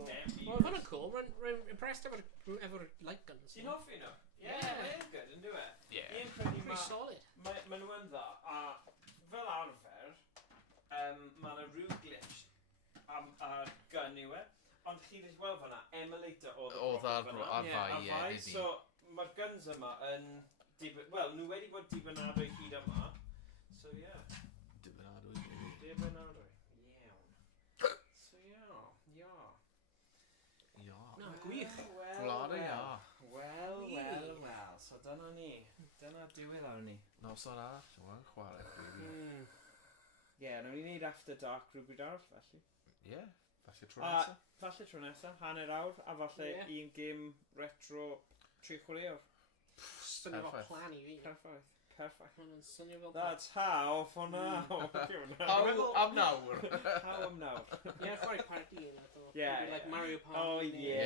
damn Wel, hwnna'n cool. Rwy'n impressed efo'r light guns. Ti'n hoffi nhw? Yeah. Mae'n good, yn dwi e? Ie. I'n credu Pretty solid. Mae nhw yn dda, a fel arfer, mae yna rhyw glitch ar gun yw e, ond chi ddweud weld fan'na, emulator Oedd ar Ie, fai, ie, fai, nid i. so mae'r guns yma yn wel, nhw wedi bod dibynadwy hyd yma, so ie, dibynadwy, iawn. So ie. Dyna ni. Dyna diwedd arni ni. Noson arall, dwi'n chwarae. Ie, nawn ni wneud After Dark rhywbryd arall, felly. Ie, falle tro nesa. Falle tro nesa, hanner awr, a falle un game retro 3 chwaraewr. Swnio fel plan i fi. Perffaith. Perffaith. Hwnnw'n swnio fel plan. That's how for now. How am nawr? How am nawr. Ie, chwarae party yna. Yeah. Like Mario Party. Oh, yeah.